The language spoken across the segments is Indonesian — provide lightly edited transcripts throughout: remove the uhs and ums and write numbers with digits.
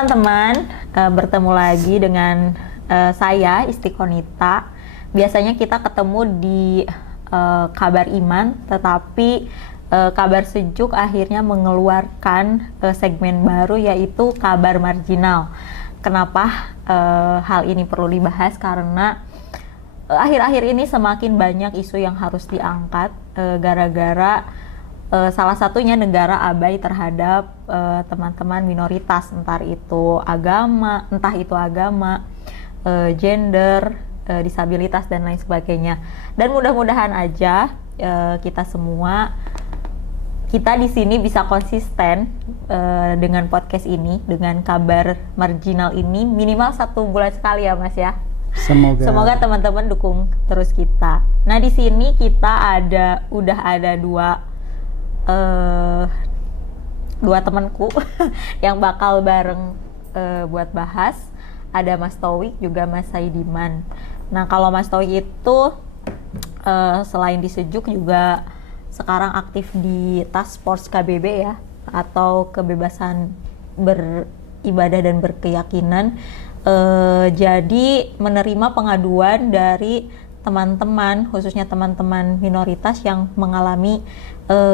teman-teman, bertemu lagi dengan saya Istiqonita. Biasanya kita ketemu di Kabar Iman, tetapi Kabar Sejuk akhirnya mengeluarkan segmen baru, yaitu Kabar Marginal. Kenapa hal ini perlu dibahas? Karena akhir-akhir ini semakin banyak isu yang harus diangkat gara-gara salah satunya negara abai terhadap teman-teman minoritas, entah itu agama, gender, disabilitas dan lain sebagainya. Dan mudah-mudahan aja kita di sini bisa konsisten dengan podcast ini, dengan Kabar Marginal ini minimal 1 bulan sekali ya Mas ya. Semoga teman-teman dukung terus kita. Nah, di sini kita udah ada dua temanku yang bakal bareng buat bahas. Ada Mas Taufik juga Mas Saidiman. Nah, kalau Mas Taufik itu selain di Sejuk juga sekarang aktif di Task Force KBB ya, atau kebebasan beribadah dan berkeyakinan. Jadi menerima pengaduan dari teman-teman, khususnya teman-teman minoritas yang mengalami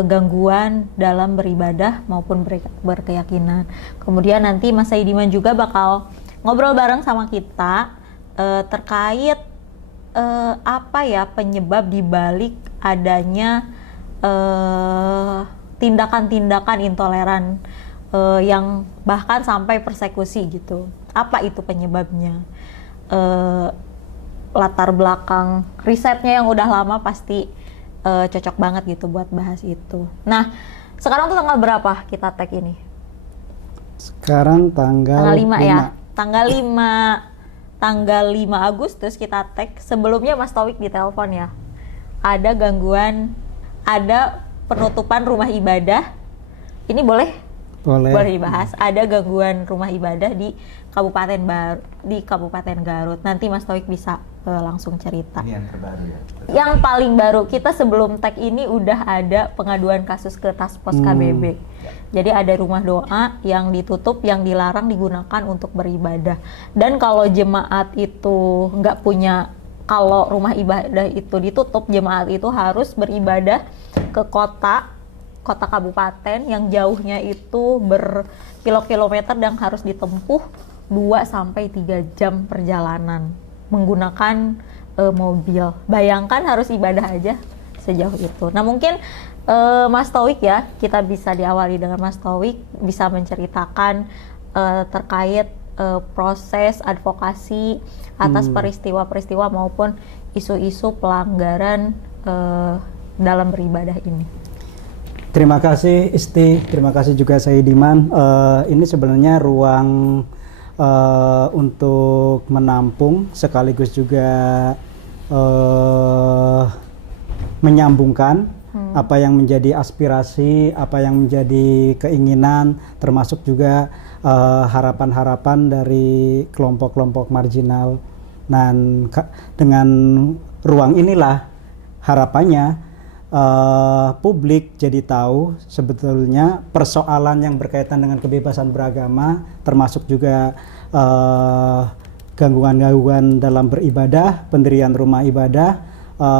gangguan dalam beribadah maupun berkeyakinan. Kemudian nanti Mas Saidiman juga bakal ngobrol bareng sama kita terkait apa ya penyebab dibalik adanya tindakan-tindakan intoleran yang bahkan sampai persekusi gitu. Apa itu penyebabnya? Latar belakang risetnya yang udah lama pasti cocok banget gitu buat bahas itu. Nah, sekarang tuh tanggal berapa kita tag ini? Sekarang tanggal 5 ya. Tanggal 5 Agustus kita tag. Sebelumnya Mas Taufik ditelepon ya. Ada gangguan, ada penutupan rumah ibadah. Ini boleh dibahas. Ada gangguan rumah ibadah di Kabupaten Garut. Nanti Mas Taufik bisa langsung cerita. Ini yang terbaru ya? Yang paling baru, kita sebelum tag ini udah ada pengaduan kasus ke Task Force KBB. Jadi ada rumah doa yang ditutup, yang dilarang digunakan untuk beribadah. Dan kalau jemaat itu kalau rumah ibadah itu ditutup, jemaat itu harus beribadah ke kota kabupaten yang jauhnya itu berkilo-kilometer dan harus ditempuh 2-3 jam perjalanan menggunakan mobil. Bayangkan harus ibadah aja sejauh itu. Nah, mungkin Mas Taufik ya, kita bisa diawali dengan Mas Taufik bisa menceritakan terkait proses advokasi atas peristiwa-peristiwa maupun isu-isu pelanggaran dalam beribadah ini. Terima kasih Isti, terima kasih juga Saidiman. Ini sebenarnya ruang untuk menampung sekaligus juga menyambungkan apa yang menjadi aspirasi, apa yang menjadi keinginan, termasuk juga harapan-harapan dari kelompok-kelompok marginal. Dan dengan ruang inilah harapannya publik jadi tahu sebetulnya persoalan yang berkaitan dengan kebebasan beragama, termasuk juga gangguan-gangguan dalam beribadah, pendirian rumah ibadah,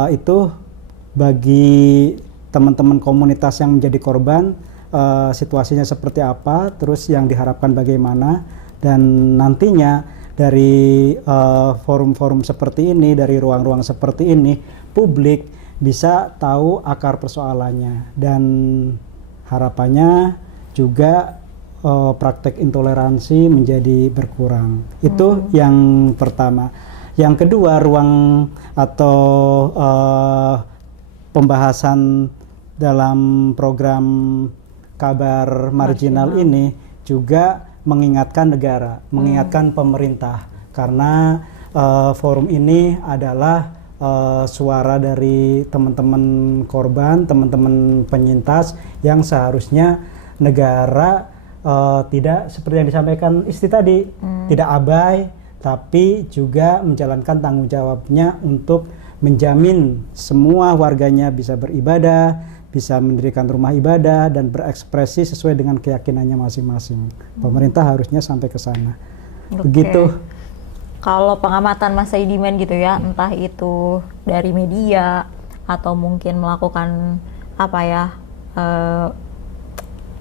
itu bagi teman-teman komunitas yang menjadi korban, situasinya seperti apa, terus yang diharapkan bagaimana, dan nantinya dari forum-forum seperti ini, dari ruang-ruang seperti ini, publik bisa tahu akar persoalannya, dan harapannya juga praktek intoleransi menjadi berkurang. Itu yang pertama. Yang kedua, ruang atau pembahasan dalam program Kabar Marginal ini juga mengingatkan negara, mengingatkan pemerintah, karena forum ini adalah suara dari teman-teman korban, teman-teman penyintas yang seharusnya negara tidak seperti yang disampaikan Isti tadi, tidak abai, tapi juga menjalankan tanggung jawabnya untuk menjamin semua warganya bisa beribadah, bisa mendirikan rumah ibadah dan berekspresi sesuai dengan keyakinannya masing-masing. Pemerintah harusnya sampai ke sana. Begitu. Kalau pengamatan Mas Saidiman gitu ya, entah itu dari media atau mungkin melakukan apa ya,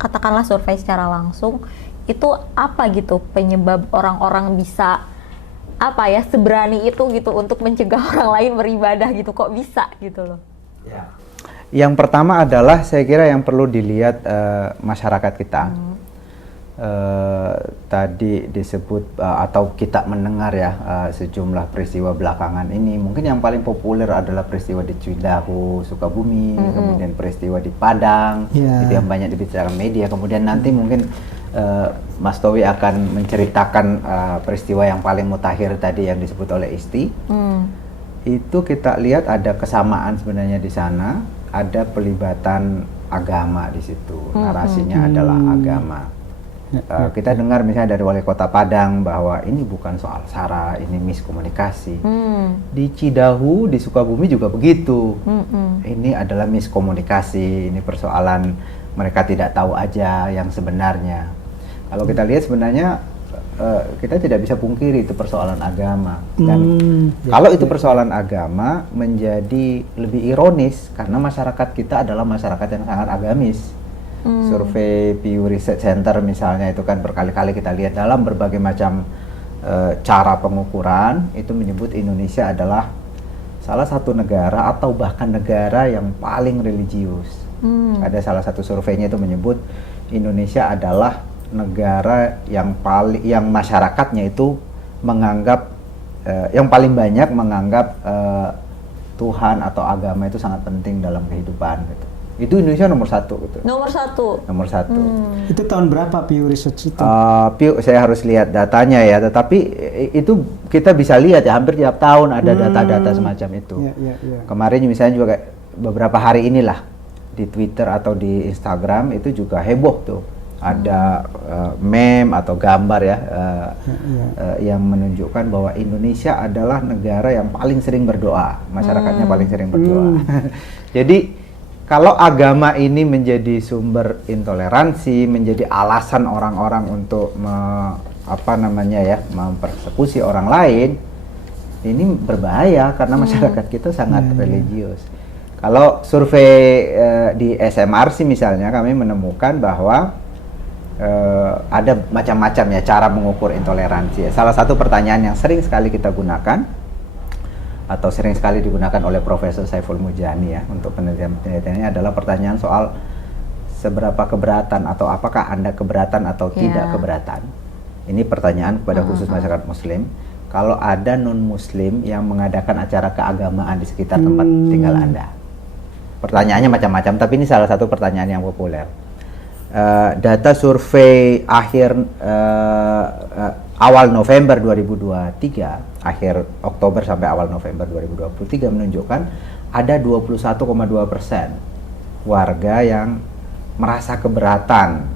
katakanlah survei secara langsung, itu apa gitu penyebab orang-orang bisa apa ya seberani itu gitu untuk mencegah orang lain beribadah gitu, kok bisa gitu loh? Ya. Yang pertama adalah saya kira yang perlu dilihat masyarakat kita. Tadi disebut atau kita mendengar ya sejumlah peristiwa belakangan ini. Mungkin yang paling populer adalah peristiwa di Cidahu, Sukabumi, kemudian peristiwa di Padang, itu yang banyak dibicarakan media. Kemudian nanti mungkin Mas Towi akan menceritakan peristiwa yang paling mutakhir tadi yang disebut oleh Isti. Itu kita lihat ada kesamaan sebenarnya di sana, ada pelibatan agama di situ. Narasinya adalah agama. Kita dengar misalnya dari Wali Kota Padang bahwa ini bukan soal SARA, ini miskomunikasi. Di Cidahu, di Sukabumi juga begitu. Ini adalah miskomunikasi, ini persoalan mereka tidak tahu aja yang sebenarnya. Kalau kita lihat sebenarnya kita tidak bisa pungkiri itu persoalan agama. Dan kalau itu persoalan agama menjadi lebih ironis karena masyarakat kita adalah masyarakat yang sangat agamis. Survei Pew Research Center misalnya itu kan berkali-kali kita lihat dalam berbagai macam cara pengukuran itu menyebut Indonesia adalah salah satu negara atau bahkan negara yang paling religius. Ada salah satu surveinya itu menyebut Indonesia adalah negara yang masyarakatnya itu menganggap yang paling banyak menganggap Tuhan atau agama itu sangat penting dalam kehidupan gitu. Itu Indonesia nomor 1 gitu. Nomor satu. Itu tahun berapa Pew Research itu? Pew saya harus lihat datanya ya, tetapi itu kita bisa lihat ya hampir tiap tahun ada data-data semacam itu. Kemarin misalnya juga beberapa hari inilah di Twitter atau di Instagram itu juga heboh tuh. Ada meme atau gambar ya yang menunjukkan bahwa Indonesia adalah negara yang paling sering berdoa, masyarakatnya paling sering berdoa. Jadi kalau agama ini menjadi sumber intoleransi, menjadi alasan orang-orang untuk mempersekusi orang lain, ini berbahaya karena masyarakat kita sangat religius. Kalau survei di SMRC misalnya kami menemukan bahwa ada macam-macam ya cara mengukur intoleransi. Salah satu pertanyaan yang sering sekali kita gunakan atau sering sekali digunakan oleh Profesor Saiful Mujani ya untuk penelitian-penelitiannya adalah pertanyaan soal seberapa keberatan atau apakah Anda keberatan atau tidak keberatan. Ini pertanyaan kepada khusus masyarakat Muslim. Kalau ada non-Muslim yang mengadakan acara keagamaan di sekitar tempat tinggal Anda. Pertanyaannya macam-macam, tapi ini salah satu pertanyaan yang populer. Data survei awal November 2023, akhir Oktober sampai awal November 2023 menunjukkan ada 21,2% warga yang merasa keberatan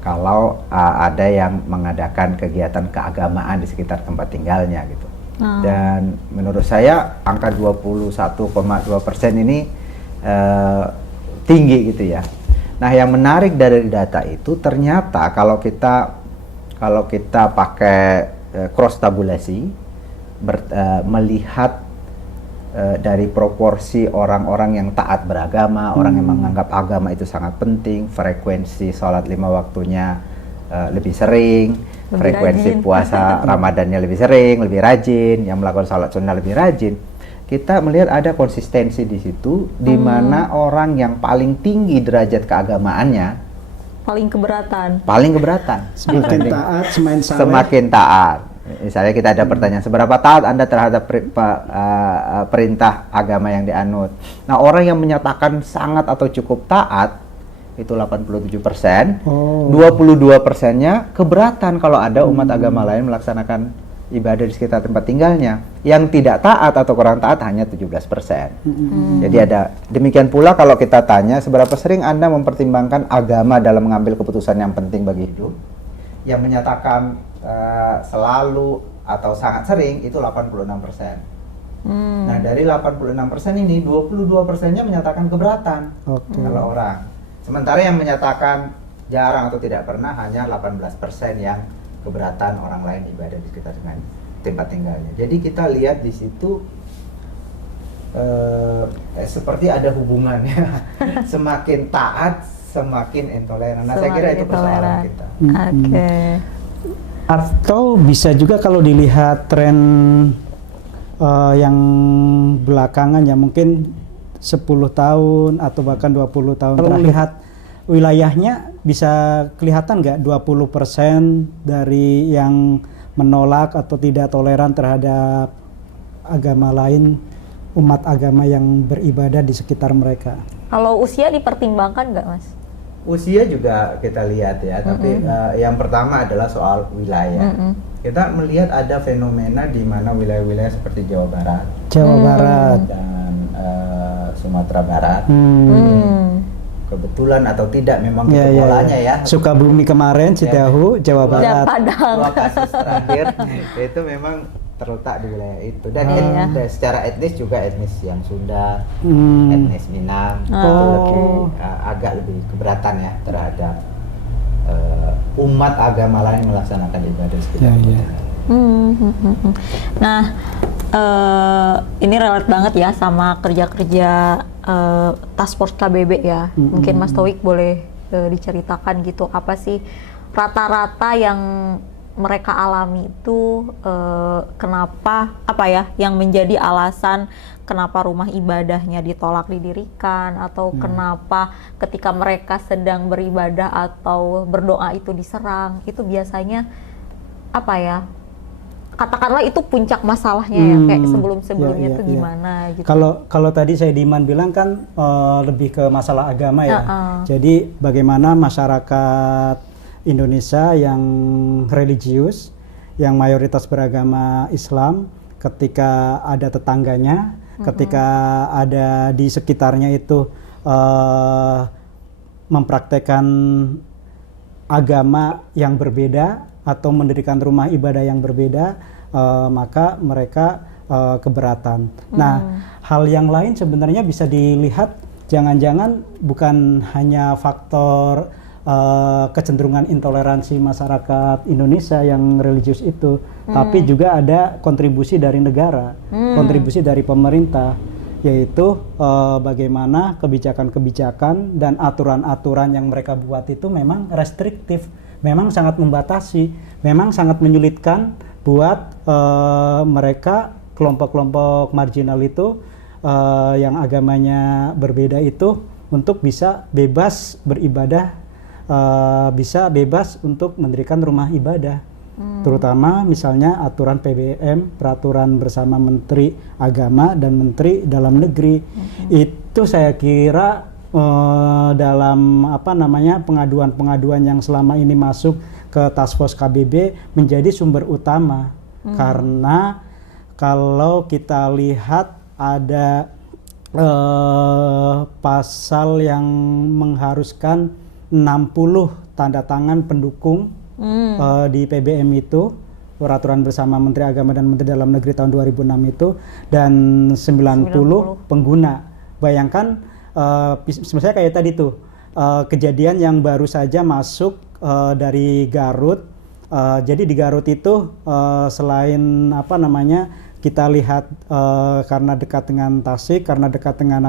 kalau ada yang mengadakan kegiatan keagamaan di sekitar tempat tinggalnya gitu. Dan menurut saya angka 21,2% ini tinggi gitu ya. Nah, yang menarik dari data itu ternyata kalau kita pakai cross tabulasi melihat dari proporsi orang-orang yang taat beragama, orang yang menganggap agama itu sangat penting, frekuensi sholat 5 waktunya lebih sering, frekuensi puasa Ramadannya lebih sering, lebih rajin, yang melakukan sholat sunnah lebih rajin. Kita melihat ada konsistensi di situ, di mana orang yang paling tinggi derajat keagamaannya paling keberatan. Semakin taat, semakin taat. Misalnya kita ada pertanyaan, seberapa taat Anda terhadap perintah agama yang dianut? Nah, orang yang menyatakan sangat atau cukup taat itu 87%, 22%-nya keberatan kalau ada umat agama lain melaksanakan ibadah di sekitar tempat tinggalnya. Yang tidak taat atau kurang taat hanya 17%. Jadi ada demikian pula kalau kita tanya seberapa sering Anda mempertimbangkan agama dalam mengambil keputusan yang penting bagi hidup. Yang menyatakan selalu atau sangat sering itu 86%. Nah, dari 86% ini 22%-nya menyatakan keberatan kalau orang. Sementara yang menyatakan jarang atau tidak pernah hanya 18% yang keberatan orang lain ibadah di sekitar dengan tempat tinggalnya. Jadi kita lihat di situ seperti ada hubungannya. Semakin taat, semakin intoleran. Nah, saya kira itu persoalan kita. Oke. Atau bisa juga kalau dilihat tren yang belakangan ya mungkin 10 tahun atau bahkan 20 tahun kalau lihat wilayahnya bisa kelihatan nggak 20% dari yang menolak atau tidak toleran terhadap agama lain, umat agama yang beribadah di sekitar mereka. Kalau usia dipertimbangkan nggak, Mas? Usia juga kita lihat ya, tapi yang pertama adalah soal wilayah. Kita melihat ada fenomena di mana wilayah-wilayah seperti Jawa Barat dan Sumatera Barat, kebetulan atau tidak memang itu polanya ya. Sukabumi kemarin, Cidahu, Jawa Barat. Dua kasus terakhir itu memang terletak di wilayah itu, dan secara etnis juga etnis yang Sunda, etnis Minang, itu agak lebih keberatan ya terhadap umat agama lain melaksanakan ibadah sekitar. Nah, ini relate banget ya sama kerja-kerja Task Force KBB ya. Mungkin Mas Taufik boleh diceritakan gitu, apa sih rata-rata yang mereka alami itu, kenapa, apa ya yang menjadi alasan kenapa rumah ibadahnya ditolak didirikan, atau kenapa ketika mereka sedang beribadah atau berdoa itu diserang, itu biasanya apa ya, katakanlah itu puncak masalahnya ya, kayak sebelum-sebelumnya itu gimana gitu. Kalau tadi saya Diman bilang kan lebih ke masalah agama ya. Jadi bagaimana masyarakat Indonesia yang religius, yang mayoritas beragama Islam, ketika ada tetangganya, ketika ada di sekitarnya itu mempraktekkan agama yang berbeda atau mendirikan rumah ibadah yang berbeda, maka mereka keberatan. Nah, hal yang lain sebenarnya bisa dilihat, jangan-jangan bukan hanya faktor kecenderungan intoleransi masyarakat Indonesia yang religius itu, tapi juga ada kontribusi dari negara, kontribusi dari pemerintah, yaitu bagaimana kebijakan-kebijakan dan aturan-aturan yang mereka buat itu memang restriktif, memang sangat membatasi, memang sangat menyulitkan buat mereka, kelompok-kelompok marginal itu yang agamanya berbeda itu untuk bisa bebas beribadah, bisa bebas untuk mendirikan rumah ibadah, terutama misalnya aturan PBM, peraturan bersama Menteri Agama dan Menteri Dalam Negeri. Itu saya kira dalam pengaduan-pengaduan yang selama ini masuk ke Task Force KBB menjadi sumber utama, karena kalau kita lihat ada pasal yang mengharuskan 60 tanda tangan pendukung di PBM itu, peraturan bersama Menteri Agama dan Menteri Dalam Negeri tahun 2006 itu, dan 90 pengguna. Bayangkan misalnya kayak tadi tuh kejadian yang baru saja masuk dari Garut. Jadi di Garut itu selain kita lihat karena dekat dengan Tasik, karena dekat dengan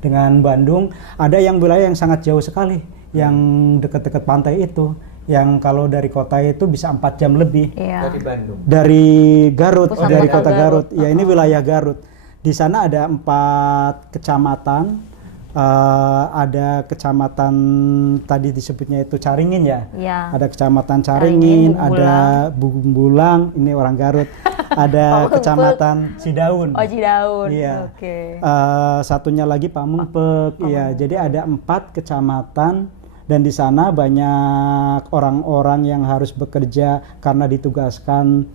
dengan Bandung, ada yang wilayah yang sangat jauh sekali, yang dekat-dekat pantai itu, yang kalau dari kota itu bisa 4 jam lebih. Dari Bandung. Dari Garut, dari kota Garut. Ya, ini wilayah Garut. Di sana ada 4 kecamatan, ada kecamatan tadi disebutnya itu Caringin ya. Ada kecamatan Caringin, ada Bumbulang, ini orang Garut. Ada kecamatan Cidaun. Oh, Cidaun. Iya. Oke. Satunya lagi Pamengpek. Iya. Jadi ada 4 kecamatan, dan di sana banyak orang-orang yang harus bekerja karena ditugaskan,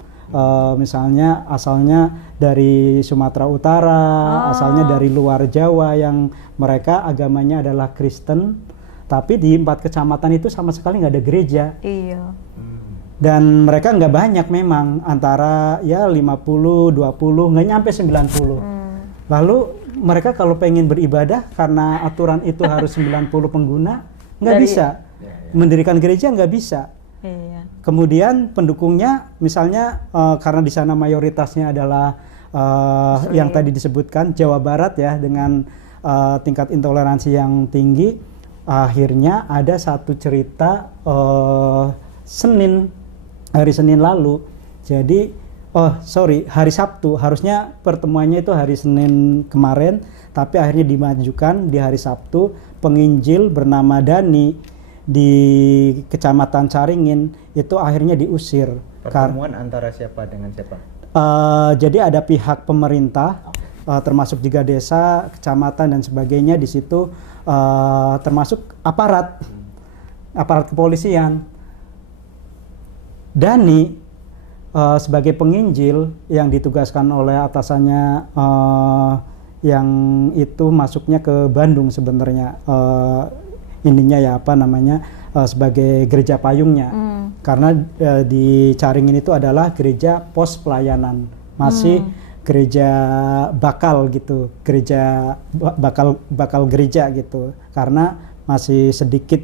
misalnya asalnya dari Sumatera Utara, asalnya dari luar Jawa, yang mereka agamanya adalah Kristen, tapi di 4 kecamatan itu sama sekali nggak ada gereja. Iya. Dan mereka nggak banyak memang, antara ya 50, 20, nggak nyampe 90. Lalu mereka kalau pengen beribadah karena aturan itu harus 90 pengguna, nggak bisa. Mendirikan gereja nggak bisa. Iya. Kemudian pendukungnya misalnya karena di sana mayoritasnya adalah yang tadi disebutkan Jawa Barat ya, dengan tingkat intoleransi yang tinggi, akhirnya ada satu cerita hari Senin lalu. Jadi hari Sabtu, harusnya pertemuannya itu hari Senin kemarin, tapi akhirnya dimajukan di hari Sabtu. Penginjil bernama Dani di Kecamatan Caringin itu akhirnya diusir. Pertemuan antara siapa dengan siapa? Jadi ada pihak pemerintah, termasuk juga desa, kecamatan dan sebagainya di situ, termasuk aparat kepolisian. Dani sebagai penginjil yang ditugaskan oleh atasannya, yang itu masuknya ke Bandung sebenarnya, sebagai gereja payungnya. Karena di Caringin itu adalah gereja pos pelayanan, masih gereja bakal gitu, gereja bakal gereja gitu, karena masih sedikit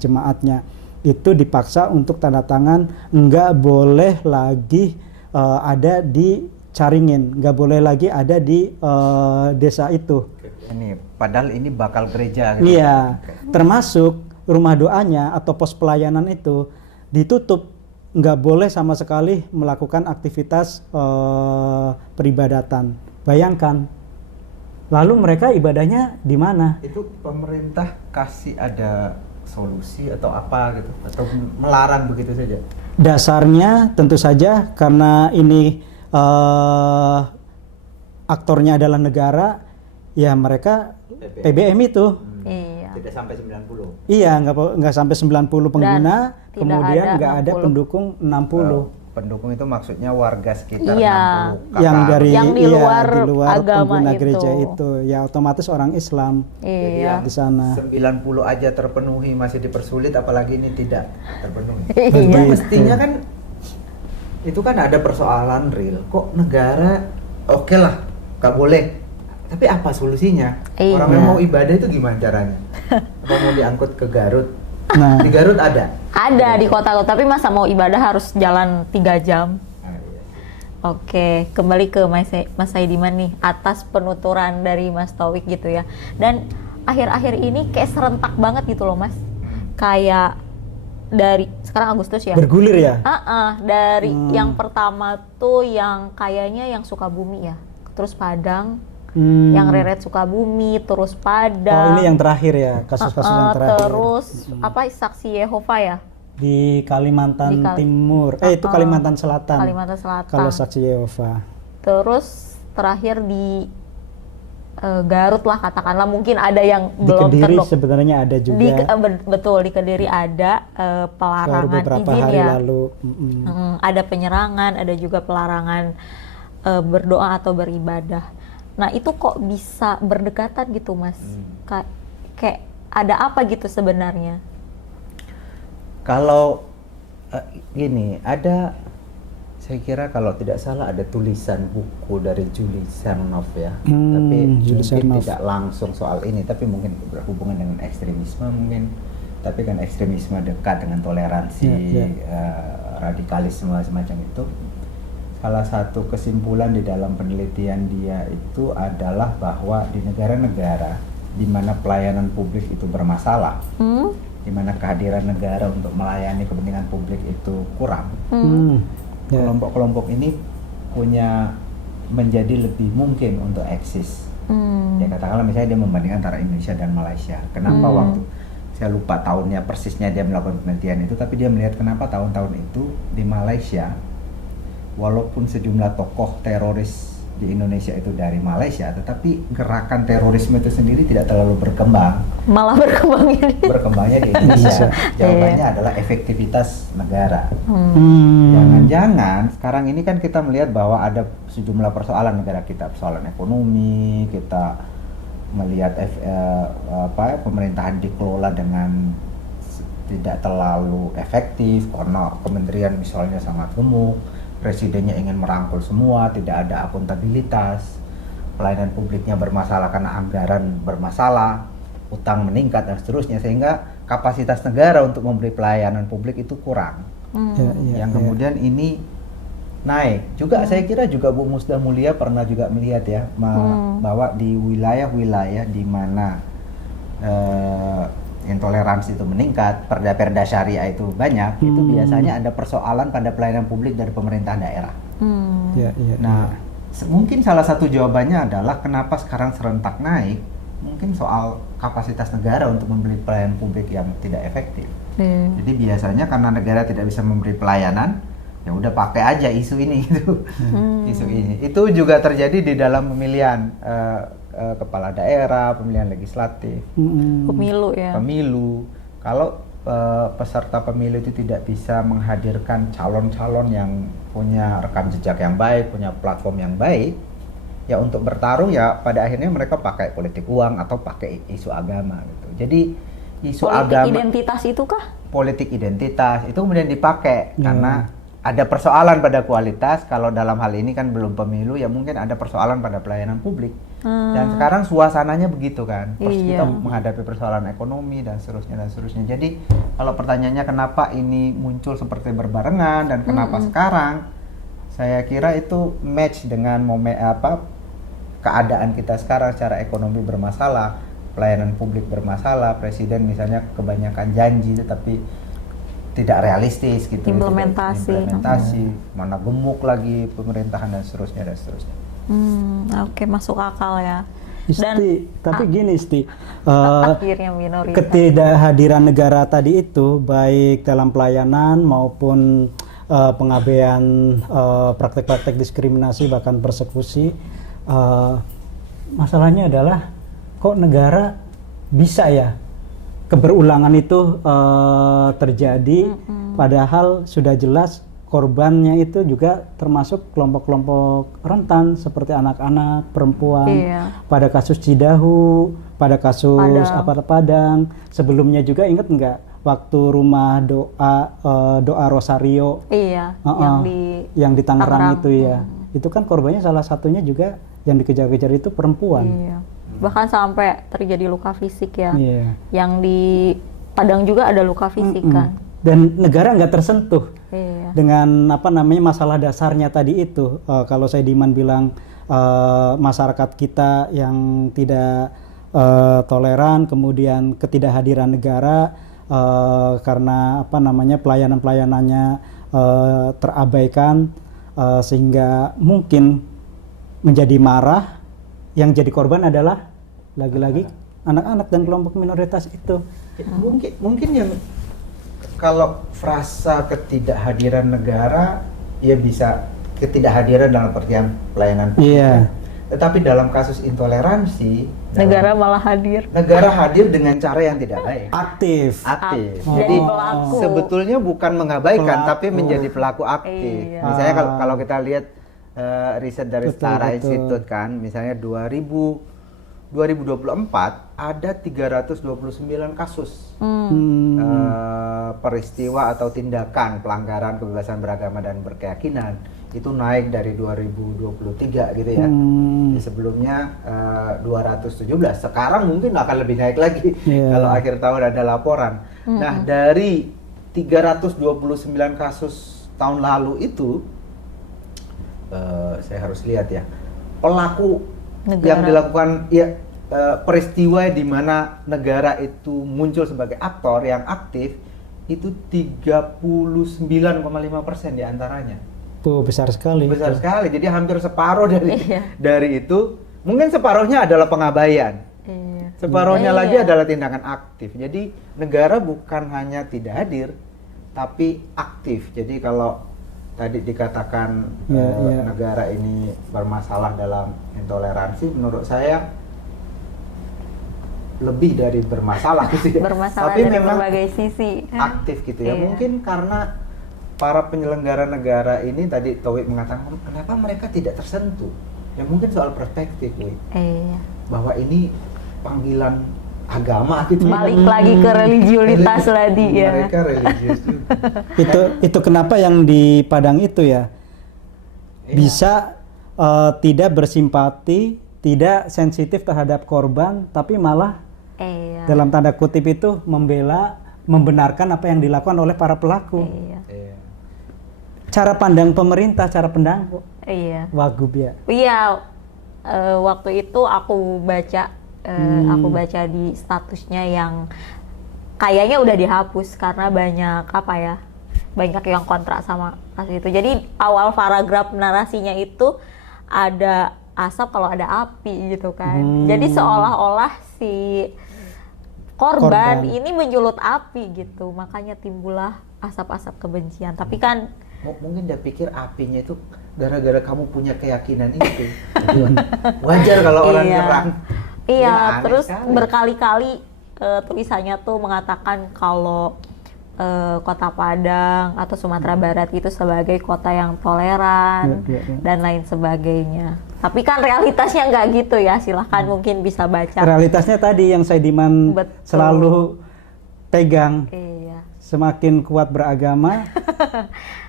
jemaatnya. Itu dipaksa untuk tanda tangan, nggak boleh lagi ada di Caringin, nggak boleh lagi ada di desa itu. Ini padahal ini bakal gereja gitu. Iya, termasuk rumah doanya atau pos pelayanan itu ditutup, nggak boleh sama sekali melakukan aktivitas peribadatan. Bayangkan, lalu mereka ibadahnya di mana? Itu pemerintah kasih ada solusi atau apa gitu, atau melarang begitu saja? Dasarnya tentu saja karena ini aktornya adalah negara, ya mereka PBM itu. Iya. Tidak sampai 90. Iya, nggak sampai 90 pengguna, tidak kemudian ada nggak ada 60. pendukung 60. Pendukung itu maksudnya warga sekitar Iya. 60 Yang kakak. Yang di luar agama pengguna itu. gereja itu, ya otomatis orang Islam Iya. di sana. 90 aja terpenuhi masih dipersulit, apalagi ini tidak terpenuhi. Iya. Mestinya kan itu kan ada persoalan real. Kok negara oke lah, nggak boleh. Tapi apa solusinya? Iya. Orang yang mau ibadah itu gimana caranya? Apa mau diangkut ke Garut? Nah, Di Garut ada? Ada di kota, tapi masa mau ibadah harus jalan 3 jam. Ah, iya. Oke, kembali ke Mas Saidiman nih, atas penuturan dari Mas Taufik gitu ya. Dan akhir-akhir ini kayak serentak banget gitu loh Mas. Kayak dari sekarang Agustus ya. bergulir ya. Dari yang pertama tuh yang kayaknya yang Sukabumi ya. Terus Padang, yang Reret Sukabumi, terus Oh, Padang. ini yang terakhir ya, kasus-kasus yang terakhir. Terus saksi Yehova ya? Di Kalimantan Di Timur. Itu Kalimantan Selatan. Kalimantan Selatan. Kalau saksi Yehova. Terus terakhir di Garut lah katakanlah, mungkin ada yang Di belum Kediri sebenarnya ada juga. betul di Kediri ada Baru pelarangan beberapa izin hari ya. lalu. Ada penyerangan, ada juga pelarangan berdoa atau beribadah. Nah itu kok bisa berdekatan gitu Mas? Kayak ada apa gitu sebenarnya? Kalau gini, saya kira kalau tidak salah ada tulisan buku dari Julie Sarnoff ya, tapi Julie mungkin Sarnoff. tidak langsung soal ini, tapi mungkin berhubungan dengan ekstremisme mungkin, tapi kan ekstremisme dekat dengan toleransi, radikalisme semacam itu. Salah satu kesimpulan di dalam penelitian dia itu adalah bahwa di negara-negara di mana pelayanan publik itu bermasalah, di mana kehadiran negara untuk melayani kepentingan publik itu kurang, kelompok-kelompok ini punya menjadi lebih mungkin untuk eksis. Ya katakanlah misalnya dia membandingkan antara Indonesia dan Malaysia. Kenapa waktu saya lupa tahunnya persisnya dia melakukan penelitian itu, tapi dia melihat kenapa tahun-tahun itu di Malaysia, walaupun sejumlah tokoh teroris di Indonesia itu dari Malaysia, tetapi gerakan terorisme itu sendiri tidak terlalu berkembang. Malah berkembang ini. Berkembangnya di Indonesia. Jawabannya adalah efektivitas negara. Hmm. Jangan-jangan sekarang ini kan kita melihat bahwa ada sejumlah persoalan negara kita, persoalan ekonomi, kita melihat pemerintahan dikelola dengan tidak terlalu efektif karena kementerian misalnya sangat gemuk, presidennya ingin merangkul semua, tidak ada akuntabilitas, pelayanan publiknya bermasalah karena anggaran bermasalah, utang meningkat dan seterusnya, sehingga kapasitas negara untuk memberi pelayanan publik itu kurang. Yang kemudian ini naik. Juga saya kira juga Bu Musda Mulia pernah juga melihat ya bahwa di wilayah-wilayah di mana intoleransi itu meningkat, perda-perda syariah itu banyak, itu biasanya ada persoalan pada pelayanan publik dari pemerintah daerah. Nah, mungkin salah satu jawabannya adalah kenapa sekarang serentak naik, mungkin soal kapasitas negara untuk memberi pelayanan publik yang tidak efektif. Jadi biasanya karena negara tidak bisa memberi pelayanan, ya udah pakai aja isu ini gitu. Isu ini. Itu juga terjadi di dalam pemilihan kepala daerah, pemilihan legislatif, Pemilu ya. pemilu. Kalau peserta pemilu itu tidak bisa menghadirkan calon-calon yang punya rekam jejak yang baik, punya platform yang baik, ya untuk bertarung ya pada akhirnya mereka pakai politik uang atau pakai isu agama gitu. Jadi isu Politik agama, identitas itu kah? politik identitas itu kemudian dipakai karena ada persoalan pada kualitas. Kalau dalam hal ini kan belum pemilu, ya mungkin ada persoalan pada pelayanan publik. Dan sekarang suasananya begitu kan. Terus kita menghadapi persoalan ekonomi dan seterusnya. Jadi kalau pertanyaannya kenapa ini muncul seperti berbarengan dan kenapa sekarang, saya kira itu match dengan keadaan kita sekarang secara ekonomi bermasalah, pelayanan publik bermasalah, presiden misalnya kebanyakan janji tetapi tidak realistis gitu, implementasi, mana gemuk lagi pemerintahan dan seterusnya. Oke, masuk akal ya. Isti, tapi gini Isti, Akhirnya minoritas. ketidakhadiran negara tadi itu baik dalam pelayanan maupun pengabaian praktek-praktek diskriminasi bahkan persekusi, masalahnya adalah kok negara bisa ya keberulangan itu terjadi, padahal sudah jelas korbannya itu juga termasuk kelompok-kelompok rentan seperti anak-anak, perempuan. Pada kasus Cidahu, pada kasus Padang, sebelumnya juga ingat nggak waktu rumah doa Rosario, yang di Tangerang itu ya, itu kan korbannya salah satunya juga yang dikejar-kejar itu perempuan. Bahkan sampai terjadi luka fisik ya. Yang di Padang juga ada luka fisik kan. Dan negara nggak tersentuh dengan masalah dasarnya tadi itu. Kalau saya Diman bilang masyarakat kita yang tidak toleran, kemudian ketidakhadiran negara karena pelayanan-pelayanannya terabaikan, sehingga mungkin menjadi marah. Yang jadi korban adalah lagi-lagi anak-anak dan kelompok minoritas itu. Mungkin yang kalau frasa ketidakhadiran negara ya bisa ketidakhadiran dalam artian pelayanan publik. Tetapi dalam kasus intoleransi negara malah hadir. Negara hadir dengan cara yang tidak baik. Aktif. Jadi pelaku. Sebetulnya bukan mengabaikan tapi menjadi pelaku aktif. Misalnya kalau kita lihat riset dari Setara Institute kan, misalnya 2024 ada 329 kasus peristiwa atau tindakan pelanggaran kebebasan beragama dan berkeyakinan. Itu naik dari 2023 gitu ya. Sebelumnya 217. Sekarang mungkin akan lebih naik lagi kalau akhir tahun ada laporan. Nah, dari 329 kasus tahun lalu itu saya harus lihat ya, pelaku negara yang dilakukan peristiwa di mana negara itu muncul sebagai aktor yang aktif itu 39,5% diantaranya. Tuh besar sekali. Besar sekali. Jadi hampir separuh dari itu, mungkin separuhnya adalah pengabaian. Separuhnya lagi adalah tindakan aktif. Jadi negara bukan hanya tidak hadir, tapi aktif. Jadi kalau tadi dikatakan negara ini bermasalah dalam intoleransi, menurut saya lebih dari bermasalah gitu ya. Bermasalah tapi dari memang berbagai sisi. Aktif gitu ya. Mungkin karena para penyelenggara negara ini tadi Tauhid mengatakan kenapa mereka tidak tersentuh. Ya mungkin soal perspektif, bahwa ini panggilan agama gitu. Balik lagi ke religiulitas tadi ya. Mereka religius juga. Itu kenapa yang di Padang itu ya Iya. bisa tidak bersimpati, tidak sensitif terhadap korban, tapi malah Iya. dalam tanda kutip itu membenarkan apa yang dilakukan oleh para pelaku. Iya. Iya. Cara pandang pemerintah, cara pandang Iya. Wagub ya. Iya. Waktu itu aku baca di statusnya yang kayaknya udah dihapus karena banyak banyak yang kontra sama kasus itu. Jadi awal paragraf narasinya itu ada asap kalau ada api gitu kan. Jadi seolah-olah si korban ini menyulut api gitu, makanya timbullah asap-asap kebencian. Tapi kan Mungkin dia pikir apinya itu gara-gara kamu punya keyakinan itu. Jadi wajar kalau orang Iya. nyerang. Iya, Ya, aneh terus sekali. berkali-kali tulisannya tuh mengatakan kalau Kota Padang atau Sumatera Barat itu sebagai kota yang toleran dan lain sebagainya. Tapi kan realitasnya nggak gitu ya, silahkan mungkin bisa baca. Realitasnya tadi yang Saidiman Betul. selalu pegang, Iya. semakin kuat beragama.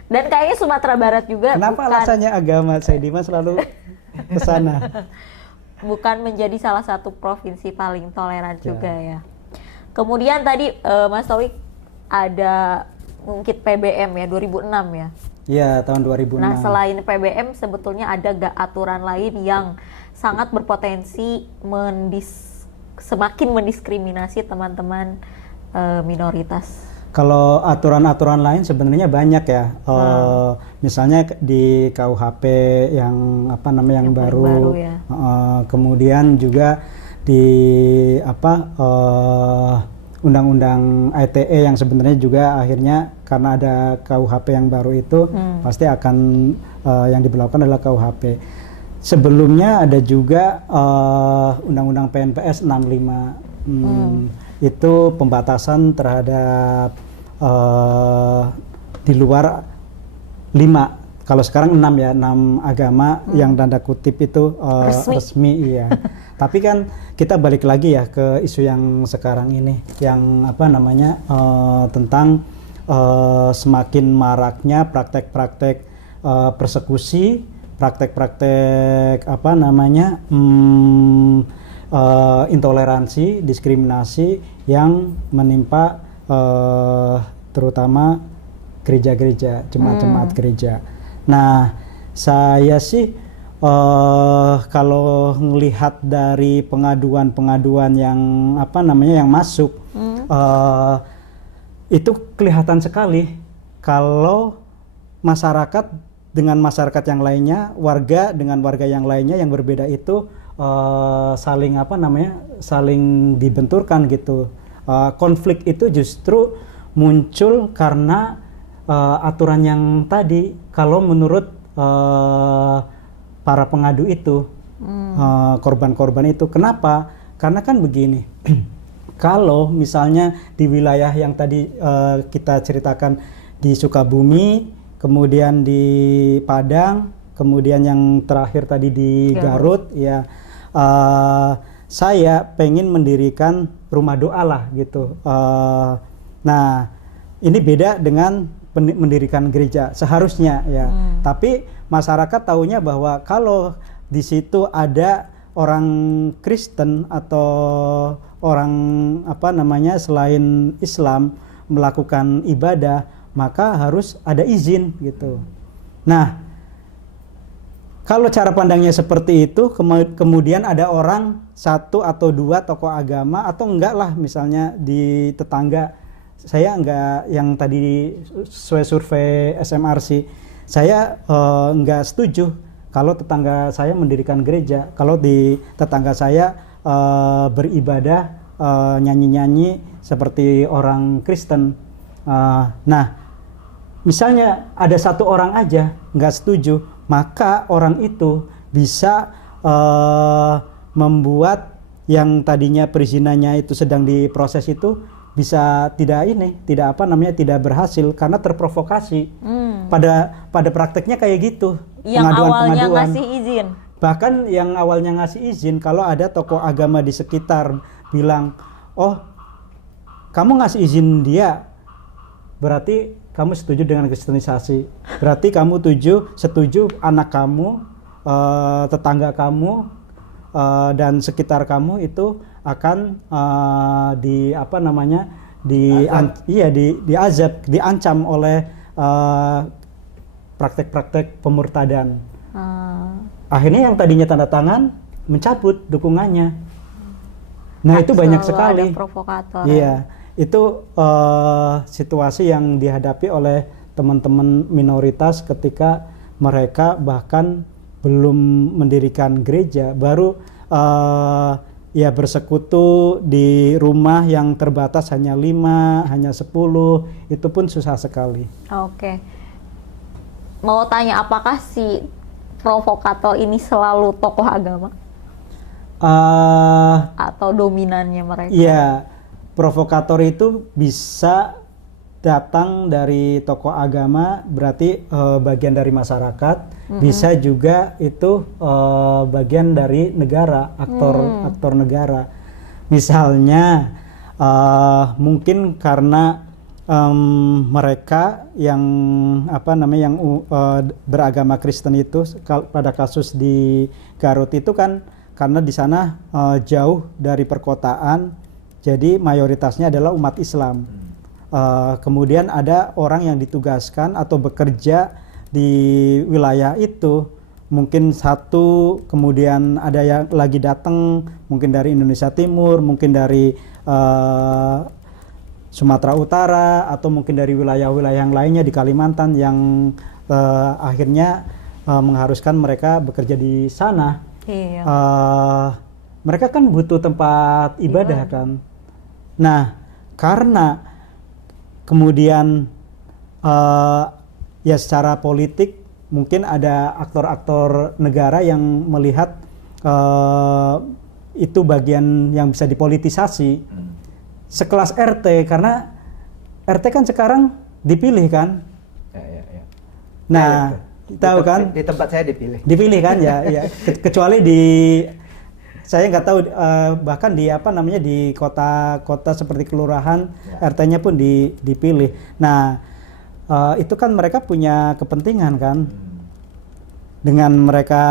Dan kayaknya Sumatera Barat juga Kenapa alasannya agama? Saidiman selalu ke sana. bukan menjadi salah satu provinsi paling toleran juga ya. Kemudian tadi Mas Taufik ada ngungkit PBM ya 2006 ya. Iya, tahun 2006. Nah, selain PBM sebetulnya ada gak aturan lain yang sangat berpotensi semakin mendiskriminasi teman-teman minoritas? Kalau aturan-aturan lain sebenarnya banyak ya. Misalnya di KUHP yang yang baru. Ya. Kemudian juga di Undang-Undang ITE yang sebenarnya juga akhirnya karena ada KUHP yang baru itu pasti akan yang diberlakukan adalah KUHP. Sebelumnya ada juga Undang-Undang PNPS 65 itu pembatasan terhadap di luar 5, kalau sekarang 6 ya, 6 agama yang tanda kutip itu resmi iya. Tapi kan kita balik lagi ya ke isu yang sekarang ini, yang tentang semakin maraknya praktek-praktek persekusi, praktek-praktek intoleransi, diskriminasi yang menimpa terutama gereja-gereja, jemaat-jemaat gereja. Nah, saya sih kalau melihat dari pengaduan-pengaduan yang yang masuk, itu kelihatan sekali kalau masyarakat dengan masyarakat yang lainnya, warga dengan warga yang lainnya yang berbeda itu saling saling dibenturkan gitu. Konflik itu justru muncul karena aturan yang tadi, kalau menurut para pengadu itu, korban-korban itu. Kenapa? Karena kan begini, kalau misalnya di wilayah yang tadi kita ceritakan di Sukabumi, kemudian di Padang, kemudian yang terakhir tadi di Garut, ya saya pengen mendirikan rumah doa lah gitu. Nah, ini beda dengan mendirikan gereja seharusnya ya. Tapi masyarakat taunya bahwa kalau di situ ada orang Kristen atau orang selain Islam melakukan ibadah, maka harus ada izin gitu. Nah, kalau cara pandangnya seperti itu, kemudian ada orang satu atau dua tokoh agama, atau enggak lah misalnya di tetangga, saya enggak, yang tadi sesuai survei SMRC, saya enggak setuju kalau tetangga saya mendirikan gereja, kalau di tetangga saya beribadah, nyanyi-nyanyi seperti orang Kristen. Nah, misalnya ada satu orang aja enggak setuju, maka orang itu bisa membuat yang tadinya perizinannya itu sedang diproses itu bisa tidak berhasil karena terprovokasi. Pada prakteknya kayak gitu. Yang awalnya ngasih izin. Bahkan yang awalnya ngasih izin, kalau ada tokoh agama di sekitar bilang oh kamu ngasih izin dia, berarti kamu setuju dengan kristenisasi, berarti kamu setuju anak kamu, tetangga kamu, dan sekitar kamu itu akan diazab, diancam oleh praktek-praktek pemurtadan. Akhirnya yang tadinya tanda tangan mencabut dukungannya. Nah, itu banyak sekali. Ada provokator. Iya, itu situasi yang dihadapi oleh teman-teman minoritas ketika mereka bahkan belum mendirikan gereja, baru ya bersekutu di rumah yang terbatas hanya 5, hanya 10, itu pun susah sekali. Oke. Mau tanya, apakah si provokator ini selalu tokoh agama? Atau dominannya mereka? Iya, provokator itu bisa datang dari tokoh agama, berarti bagian dari masyarakat, bisa juga itu bagian dari negara, aktor negara. Misalnya mungkin karena mereka yang beragama Kristen itu, pada kasus di Garut itu kan karena di sana jauh dari perkotaan, jadi mayoritasnya adalah umat Islam. Kemudian ada orang yang ditugaskan atau bekerja di wilayah itu, mungkin satu, kemudian ada yang lagi datang mungkin dari Indonesia Timur, mungkin dari Sumatera Utara, atau mungkin dari wilayah-wilayah yang lainnya di Kalimantan yang akhirnya mengharuskan mereka bekerja di sana. Iya. Mereka kan butuh tempat ibadah kan. Nah, karena kemudian ya secara politik mungkin ada aktor-aktor negara yang melihat itu bagian yang bisa dipolitisasi. Sekelas RT, karena RT kan sekarang dipilih kan. Ya. Nah, tahu kan? Di tempat saya dipilih. Dipilih kan ya. Kecuali saya nggak tahu, bahkan di di kota-kota seperti kelurahan, RT-nya pun dipilih. Nah, itu kan mereka punya kepentingan kan. Dengan mereka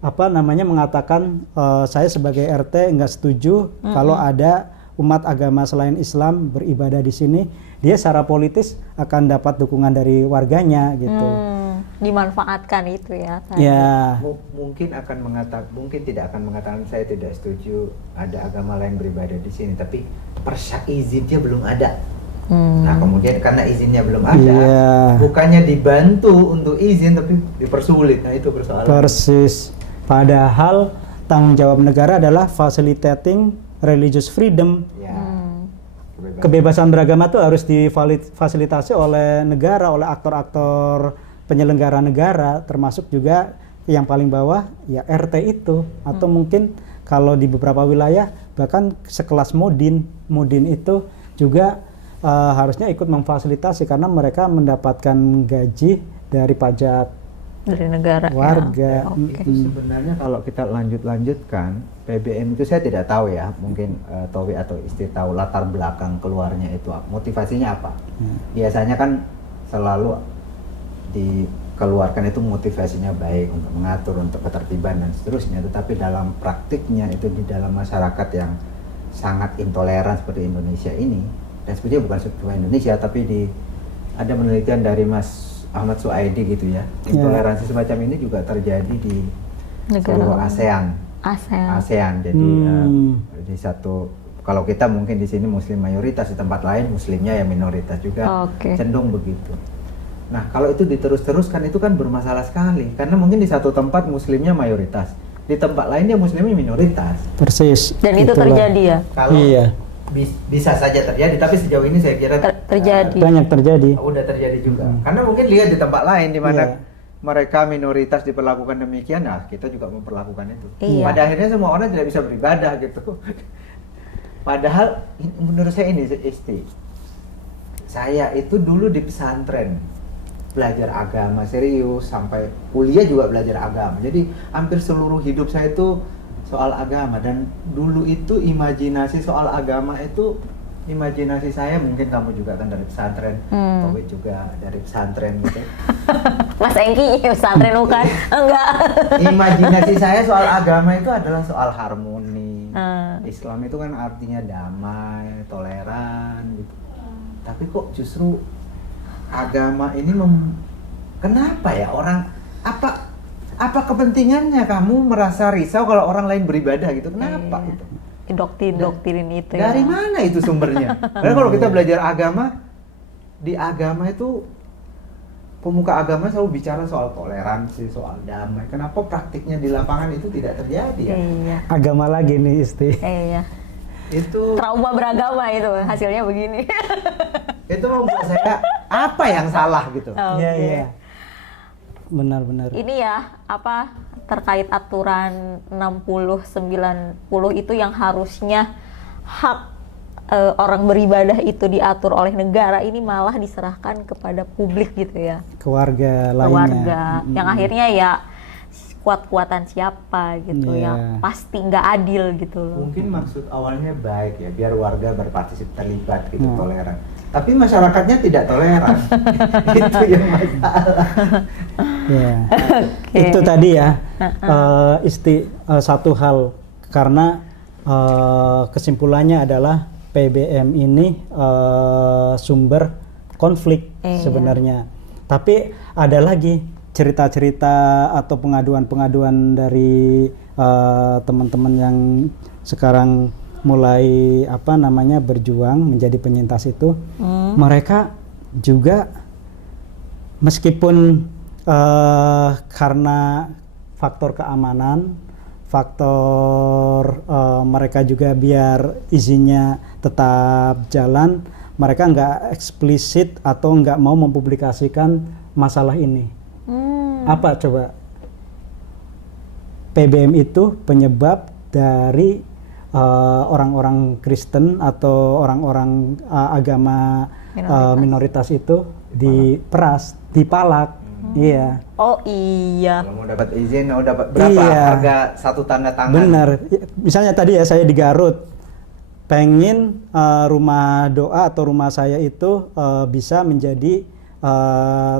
mengatakan saya sebagai RT nggak setuju kalau ada umat agama selain Islam beribadah di sini, dia secara politis akan dapat dukungan dari warganya gitu. Dimanfaatkan itu ya. Tadi. Ya. Mungkin tidak akan mengatakan saya tidak setuju ada agama lain beribadah di sini, tapi izinnya belum ada. Nah, kemudian karena izinnya belum ada, bukannya dibantu untuk izin, tapi dipersulit. Nah, itu persoalan. Persis. Padahal tanggung jawab negara adalah facilitating religious freedom. Kebebasan beragama itu harus difasilitasi oleh negara, oleh aktor-aktor penyelenggara negara, termasuk juga yang paling bawah ya RT itu, atau mungkin kalau di beberapa wilayah bahkan sekelas Mudin itu juga harusnya ikut memfasilitasi karena mereka mendapatkan gaji dari pajak dari negara warga. Ya. Itu sebenarnya kalau kita lanjutkan PBM itu, saya tidak tahu ya, mungkin Towi atau Isti tahu latar belakang keluarnya itu motivasinya apa. Biasanya kan selalu dikeluarkan itu motivasinya baik untuk mengatur, untuk ketertiban dan seterusnya, tetapi dalam praktiknya itu di dalam masyarakat yang sangat intoleran seperti Indonesia ini, dan sebetulnya bukan cuma Indonesia, tapi ada penelitian dari Mas Ahmad Suaidi gitu ya, intoleransi semacam ini juga terjadi di seluruh ASEAN. Jadi di satu, kalau kita mungkin di sini Muslim mayoritas, di tempat lain Muslimnya ya minoritas juga, cenderung begitu. Nah, kalau itu diterus-teruskan itu kan bermasalah sekali, karena mungkin di satu tempat Muslimnya mayoritas, di tempat lain dia Muslimnya minoritas. Persis. Dan itu terjadi ya? Kalau bisa saja terjadi, tapi sejauh ini saya kira terjadi. Banyak terjadi. Udah terjadi juga. Karena mungkin lihat di tempat lain di mana mereka minoritas diperlakukan demikian, nah kita juga memperlakukan itu. Pada akhirnya semua orang tidak bisa beribadah gitu. Padahal menurut saya ini Isti, saya itu dulu di pesantren belajar agama serius, sampai kuliah juga belajar agama. Jadi hampir seluruh hidup saya itu soal agama. Dan dulu itu imajinasi soal agama itu, imajinasi saya, mungkin kamu juga kan dari pesantren, Towe juga dari pesantren gitu. Mas Engki pesantren bukan? Enggak. Imajinasi saya soal agama itu adalah soal harmoni. Islam itu kan artinya damai, toleran gitu. Tapi kok justru agama ini kenapa ya orang, apa kepentingannya kamu merasa risau kalau orang lain beribadah gitu? Kenapa gitu? Doktrin itu ya. Dari mana itu sumbernya? Karena kalau kita belajar agama, di agama itu pemuka agama selalu bicara soal toleransi, soal damai. Kenapa praktiknya di lapangan itu tidak terjadi ya? Iya. Agama lagi nih Isti. Iya. Itu Trauma beragama itu hasilnya begini. itu membuat saya apa yang salah gitu. Iya, iya. Benar-benar. Ini ya, terkait aturan 60-90 itu yang harusnya hak orang beribadah itu diatur oleh negara, ini malah diserahkan kepada publik gitu ya. Keluarga lainnya. Keluarga, yang akhirnya ya kuat-kuatan siapa gitu, yang pasti nggak adil gitu loh. Mungkin maksud awalnya baik ya, biar warga berpartisipasi terlibat gitu, toleran. Tapi masyarakatnya tidak toleran. Itu yang masalah. Ya. Itu tadi ya, satu hal, karena kesimpulannya adalah PBM ini sumber konflik sebenarnya. Tapi ada lagi cerita-cerita atau pengaduan-pengaduan dari teman-teman yang sekarang mulai berjuang menjadi penyintas itu. Mereka juga meskipun karena faktor keamanan, faktor mereka juga biar izinnya tetap jalan, mereka nggak eksplisit atau nggak mau mempublikasikan masalah ini. Apa coba? PBM itu penyebab dari orang-orang Kristen atau orang-orang agama minoritas itu diperas, dipalak. Iya. Oh iya. Kalau mau dapat izin, mau dapat berapa? Harga satu tanda tangan. Benar. Misalnya tadi ya, saya di Garut, pengen rumah doa atau rumah saya itu bisa menjadi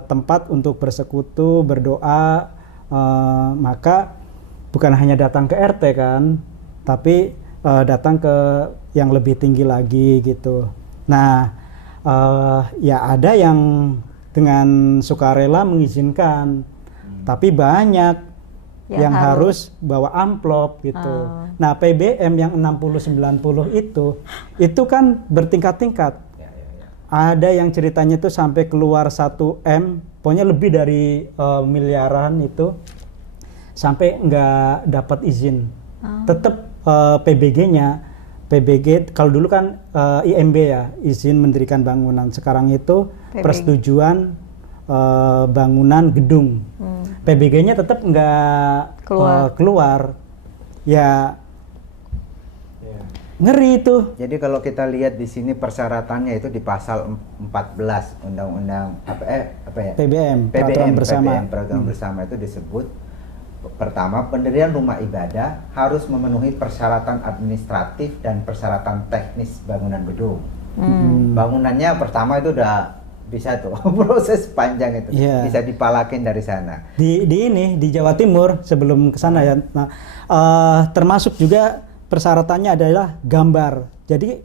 tempat untuk bersekutu, berdoa, maka bukan hanya datang ke RT kan, tapi datang ke yang lebih tinggi lagi gitu. Nah, ya ada yang dengan sukarela mengizinkan, tapi banyak yang harus bawa amplop gitu. Nah, PBM yang 60-90 itu kan bertingkat-tingkat. Ada yang ceritanya itu sampai keluar 1M, pokoknya lebih dari miliaran itu, sampai nggak dapat izin. Tetap PBG kalau dulu kan IMB ya, izin mendirikan bangunan. Sekarang itu persetujuan bangunan gedung. PBG-nya tetap nggak keluar. Ya ngeri itu. Jadi kalau kita lihat di sini persyaratannya itu di pasal 14 Undang-Undang PBM, peraturan bersama itu disebut, pertama, pendirian rumah ibadah harus memenuhi persyaratan administratif dan persyaratan teknis bangunan gedung. Bangunannya pertama itu udah bisa tuh proses panjang itu, bisa dipalakin dari sana. Di Jawa Timur sebelum ke sana ya. Nah, termasuk juga persyaratannya adalah gambar. Jadi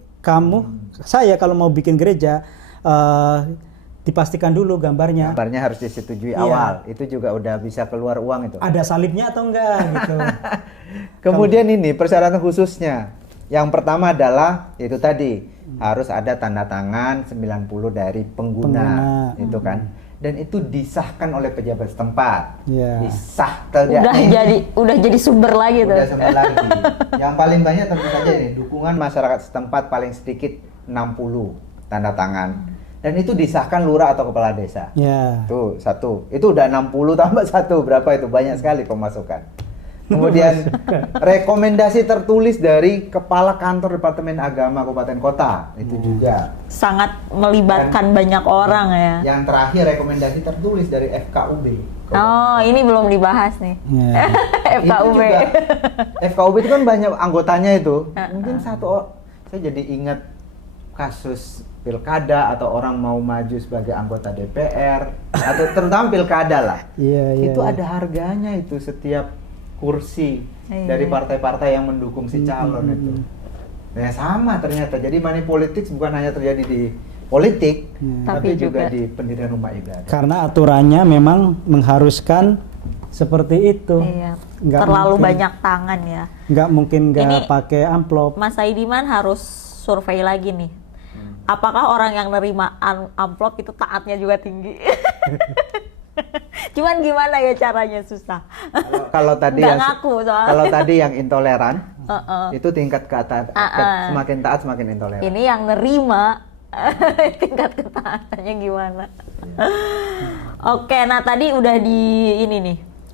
saya kalau mau bikin gereja, dipastikan dulu gambarnya. Gambarnya harus disetujui awal. Itu juga udah bisa keluar uang itu. Ada salibnya atau enggak gitu. Kemudian ini persyaratan khususnya. Yang pertama adalah itu tadi, harus ada tanda tangan 90 dari pengguna. Itu kan. Dan itu disahkan oleh pejabat setempat. Disah udah jadi sumber lagi tuh. Udah sumber lagi. Yang paling banyak tentu saja ini dukungan masyarakat setempat, paling sedikit 60 tanda tangan. Dan itu disahkan lurah atau kepala desa. Tuh, satu. Itu udah 60 tambah 1, berapa itu? Banyak sekali pemasukan. Kemudian rekomendasi tertulis dari Kepala Kantor Departemen Agama Kabupaten Kota. Itu juga sangat melibatkan banyak orang ya. Yang terakhir rekomendasi tertulis dari FKUB, Oh, ini belum dibahas nih. Ya. FKUB. Itu juga, FKUB itu kan banyak anggotanya itu. Mungkin saya jadi ingat kasus pilkada atau orang mau maju sebagai anggota DPR atau terutama pilkada lah. Iya. Itu ada harganya itu setiap kursi Iya. dari partai-partai yang mendukung si calon itu. Nah, sama ternyata. Jadi money politics bukan hanya terjadi di politik, tapi juga di pendirian rumah ibadah. Karena aturannya memang mengharuskan seperti itu. Iya. Nggak Terlalu mungkin. banyak tangan ya. Nggak mungkin Ini- nggak pakai amplop. Mas Saidiman harus survei lagi nih. Apakah orang yang nerima amplop itu taatnya juga tinggi? Cuman gimana ya caranya, susah. Kalau tadi Nggak yang ngaku soalnya. kalau tadi yang intoleran, Heeh. itu tingkat semakin taat semakin intoleran. Ini yang nerima tingkat ketaatannya gimana? Oke, nah tadi udah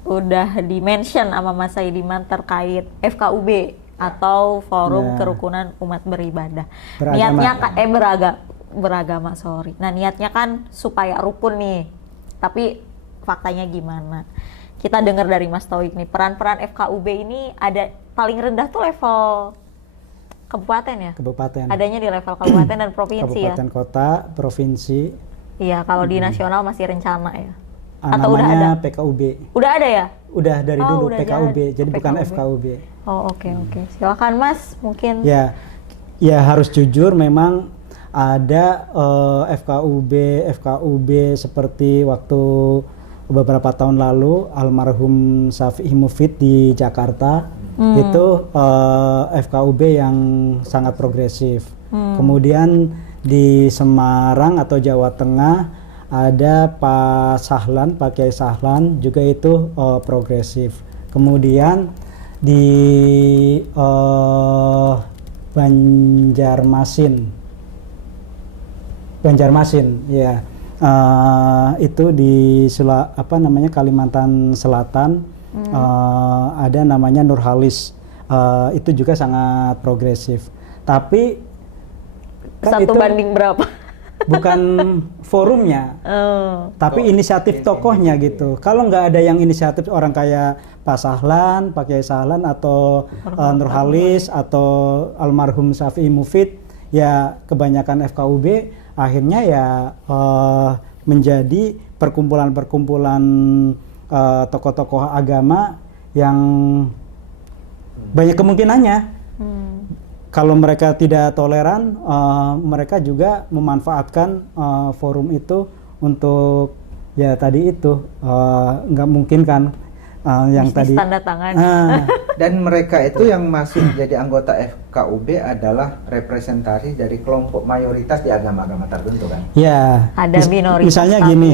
udah di mention sama Mas Saidiman terkait FKUB atau Forum Ya. Kerukunan Umat Beribadah. Beragama. Niatnya beragama, sorry. Nah, niatnya kan supaya rukun nih. Tapi faktanya gimana? Kita dengar dari Mas Tauhid nih, peran-peran FKUB ini ada paling rendah tuh level kabupaten ya? Kabupaten. Adanya di level kabupaten dan provinsi ya? Kabupaten, kota, provinsi. Iya, kalau di nasional masih rencana ya? Atau udah ada? Namanya PKUB. Udah ada ya? Udah dari Oh, dulu udah PKUB, jalan. jadi bukan PKUB. FKUB. Oh, oke. Silakan Mas, mungkin. Ya harus jujur memang ada FKUB seperti waktu beberapa tahun lalu almarhum Syafi'i Mufid di Jakarta. Itu FKUB yang sangat progresif. Kemudian di Semarang atau Jawa Tengah ada Pak Kiai Sahlan juga itu progresif. Kemudian di Banjarmasin ya, itu di Kalimantan Selatan, ada namanya Nurhalis, itu juga sangat progresif. Tapi kan Satu itu banding berapa? bukan forumnya, tapi inisiatif tokohnya gitu. Kalau nggak ada yang inisiatif orang kayak Pak Sahlan, Pak Kiai Sahlan atau Nurhalis atau almarhum Syafi'i Mufid, ya kebanyakan FKUB akhirnya ya menjadi perkumpulan-perkumpulan tokoh-tokoh agama yang banyak kemungkinannya. Kalau mereka tidak toleran, mereka juga memanfaatkan forum itu untuk ya tadi itu nggak mungkin kan yang Bisnis tadi tanda tangan. Dan mereka itu yang masuk jadi anggota FKUB adalah representasi dari kelompok mayoritas di agama-agama tertentu kan? ya Ada minoritas misalnya tapi- gini,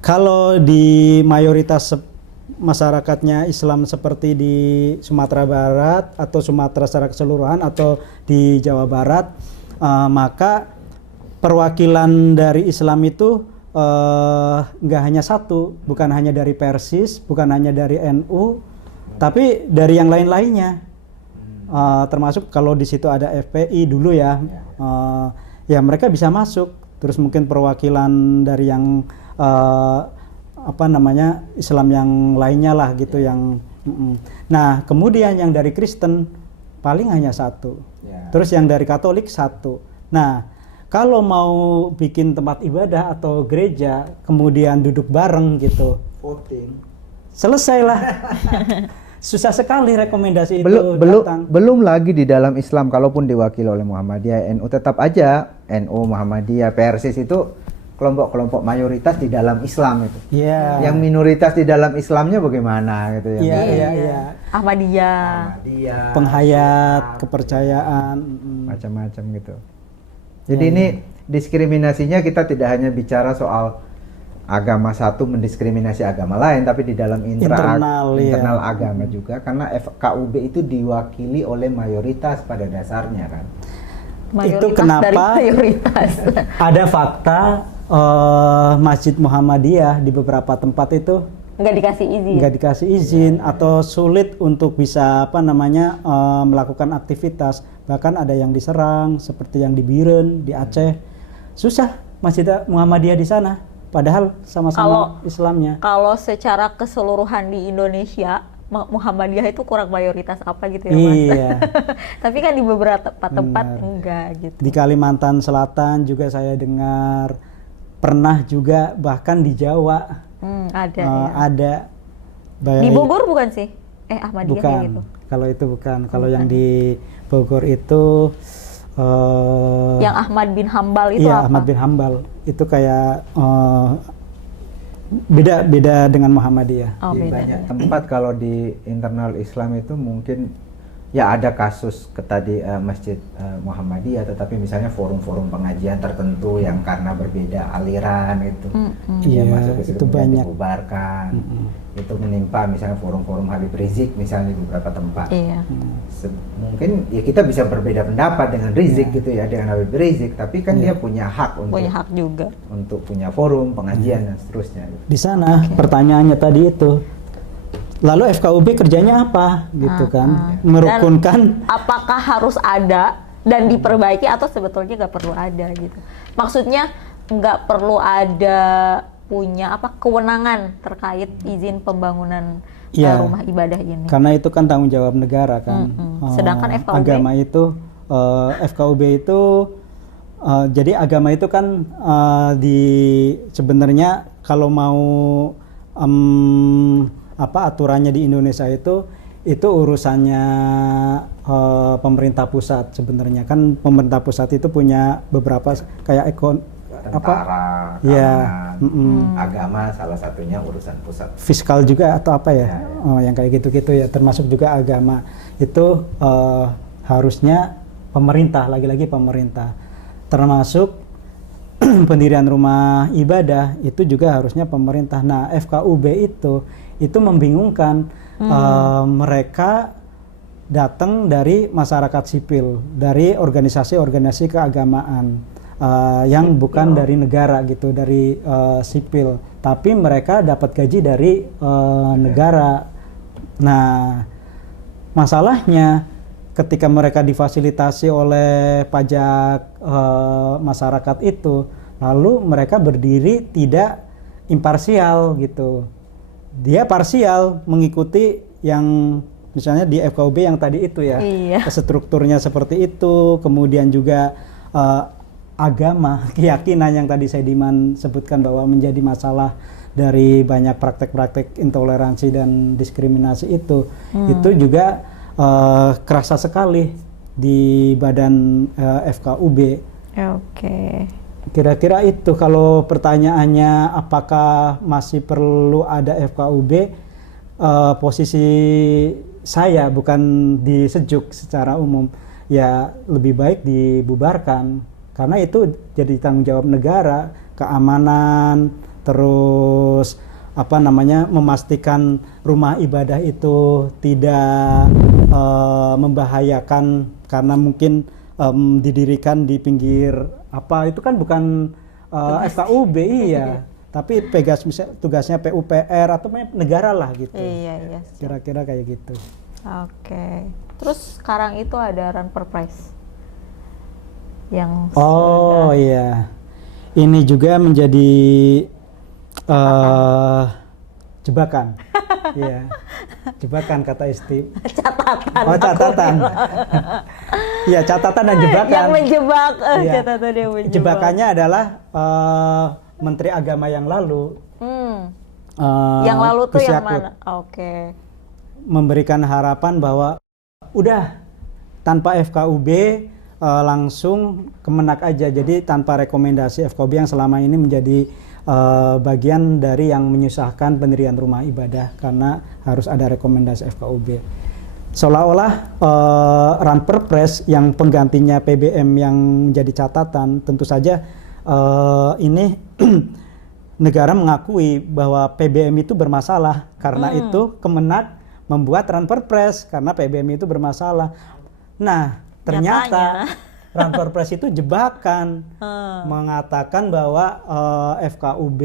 kalau di mayoritas masyarakatnya Islam seperti di Sumatera Barat atau Sumatera secara keseluruhan atau di Jawa Barat, maka perwakilan dari Islam itu nggak hanya satu, bukan hanya dari Persis, bukan hanya dari NU, tapi dari yang lain-lainnya. Termasuk kalau di situ ada FPI dulu ya, ya mereka bisa masuk. Terus mungkin perwakilan dari yang Islam yang lainnya lah gitu yang. Nah kemudian yang dari Kristen paling hanya satu. Terus yang dari Katolik satu. Nah kalau mau bikin tempat ibadah atau gereja, kemudian duduk bareng gitu, Voting. selesailah. Susah sekali rekomendasi itu datang. Belum lagi di dalam Islam, kalaupun diwakili oleh Muhammadiyah, NU, tetap aja NU, Muhammadiyah, Persis itu kelompok-kelompok mayoritas di dalam Islam itu. Iya. Yang minoritas di dalam Islamnya bagaimana gitu ya? Iya. Ahmadiyah. Penghayat, kepercayaan. Macam-macam gitu. Jadi ini diskriminasinya kita tidak hanya bicara soal agama satu mendiskriminasi agama lain, tapi di dalam internal agama juga, karena FKUB itu diwakili oleh mayoritas pada dasarnya kan. Mayoritas Itu kenapa dari mayoritas. ada fakta Masjid Muhammadiyah di beberapa tempat itu Nggak dikasih izin. nggak dikasih izin atau sulit untuk bisa melakukan aktivitas. Bahkan ada yang diserang seperti yang di Biren, di Aceh. Susah Masjid Muhammadiyah di sana. padahal sama-sama Islamnya. Kalau secara keseluruhan di Indonesia, Muhammadiyah itu kurang mayoritas apa gitu ya Mas? Iya. Tapi kan di beberapa tempat enggak gitu. Di Kalimantan Selatan juga saya dengar, pernah juga bahkan di Jawa Ada ada. Di Bogor bukan sih? Ahmadiyah Bukan, gitu. kalau itu bukan. Kalau yang di Bogor itu yang Ahmad bin Hambal itu iya, apa? Ahmad bin Hambal itu kayak beda dengan Muhammadiyah. Oh, Di beda. banyak tempat kalau di internal Islam itu mungkin ya ada kasus ke tadi Masjid Muhammadiyah, tetapi misalnya forum-forum pengajian tertentu yang karena berbeda aliran itu Iya, masuk ke situ itu kemudian banyak. dibubarkan. Itu menimpa misalnya forum-forum Habib Rizik misalnya di beberapa tempat. Iya. Mungkin ya kita bisa berbeda pendapat dengan Rizik gitu ya, dengan Habib Rizik, tapi kan dia punya hak untuk Punya hak juga. untuk punya forum pengajian dan seterusnya. Di sana pertanyaannya tadi itu, lalu FKUB kerjanya apa gitu kan? Merukunkan. Apakah harus ada dan diperbaiki atau sebetulnya nggak perlu ada gitu? Maksudnya nggak perlu ada punya kewenangan terkait izin pembangunan rumah ibadah ini. Karena itu kan tanggung jawab negara kan. Sedangkan FKUB? Agama itu FKUB itu jadi agama itu kan sebenarnya kalau mau aturannya di Indonesia itu urusannya pemerintah pusat sebenarnya. Kan pemerintah pusat itu punya beberapa kayak Tentara, agama salah satunya urusan pusat. Fiskal juga atau apa ya, yang kayak gitu-gitu ya, termasuk juga agama itu harusnya pemerintah, lagi-lagi pemerintah, termasuk pendirian rumah ibadah itu juga harusnya pemerintah. Nah FKUB itu membingungkan, mereka datang dari masyarakat sipil, dari organisasi-organisasi keagamaan. Yang bukan dari negara gitu, dari sipil, tapi mereka dapat gaji dari negara. Nah, masalahnya ketika mereka difasilitasi oleh pajak masyarakat itu, lalu mereka berdiri tidak imparsial gitu. Dia parsial mengikuti yang misalnya di FKUB yang tadi itu ya, strukturnya seperti itu, kemudian juga agama, keyakinan yang tadi saya Diman sebutkan bahwa menjadi masalah dari banyak praktek-praktek intoleransi dan diskriminasi itu juga kerasa sekali di badan FKUB. Oke. Kira-kira itu kalau pertanyaannya apakah masih perlu ada FKUB, posisi saya bukan di Sejuk secara umum, ya lebih baik dibubarkan. Karena itu jadi tanggung jawab negara, keamanan, terus memastikan rumah ibadah itu tidak membahayakan karena mungkin didirikan di pinggir itu kan bukan FKUB iya, tapi tugasnya PUPR atau negara lah gitu. Iya. Kira-kira kayak gitu. Oke. Terus sekarang itu ada run per price. Iya, ini juga menjadi jebakan. Iya, jebakan kata Isti. Catatan. Iya, catatan dan jebakan. Yang menjebak, iya. Catatan yang menjebak. Jebakannya adalah Menteri Agama yang lalu. Yang lalu tuh Gus yang Yakut. mana? Oke. Memberikan harapan bahwa udah tanpa FKUB langsung Kemenak aja, jadi tanpa rekomendasi FKUB yang selama ini menjadi bagian dari yang menyusahkan pendirian rumah ibadah karena harus ada rekomendasi FKUB. Seolah-olah Ranperpres yang penggantinya PBM yang menjadi catatan, tentu saja ini negara mengakui bahwa PBM itu bermasalah, karena itu Kemenak membuat Ranperpres karena PBM itu bermasalah. Nah, ternyata Ranperpres itu jebakan, mengatakan bahwa FKUB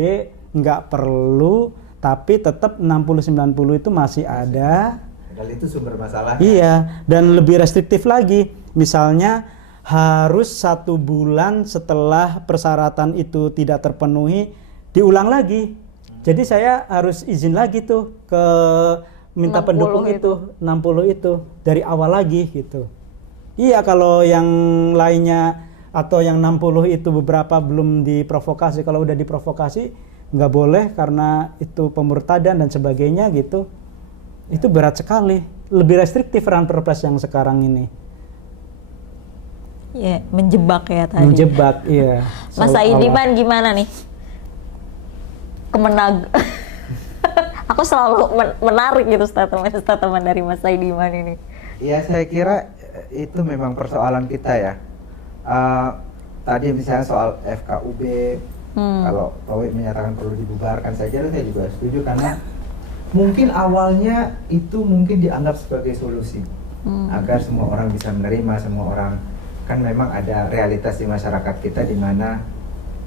nggak perlu, tapi tetap 60-90 itu masih ada. Padahal itu sumber masalah. Iya, dan lebih restriktif lagi. Misalnya harus 1 bulan setelah persyaratan itu tidak terpenuhi, diulang lagi. Jadi saya harus izin lagi tuh ke minta 60 pendukung itu 60 itu dari awal lagi gitu. Iya, kalau yang lainnya atau yang 60 itu beberapa belum diprovokasi, kalau udah diprovokasi nggak boleh karena itu pemurtadan dan sebagainya gitu. Itu berat sekali. Lebih restriktif Ranperpres yang sekarang ini. Ya, menjebak ya tadi. Menjebak, iya. Mas Aidiman gimana nih? Kemenag. Aku selalu menarik gitu statement dari Mas Aidiman ini. Iya, saya kira itu memang persoalan kita ya. Tadi misalnya soal FKUB, kalau Pak Wik menyatakan perlu dibubarkan, saya kira saya juga setuju karena mungkin awalnya itu mungkin dianggap sebagai solusi agar semua orang bisa menerima, semua orang, kan memang ada realitas di masyarakat kita di mana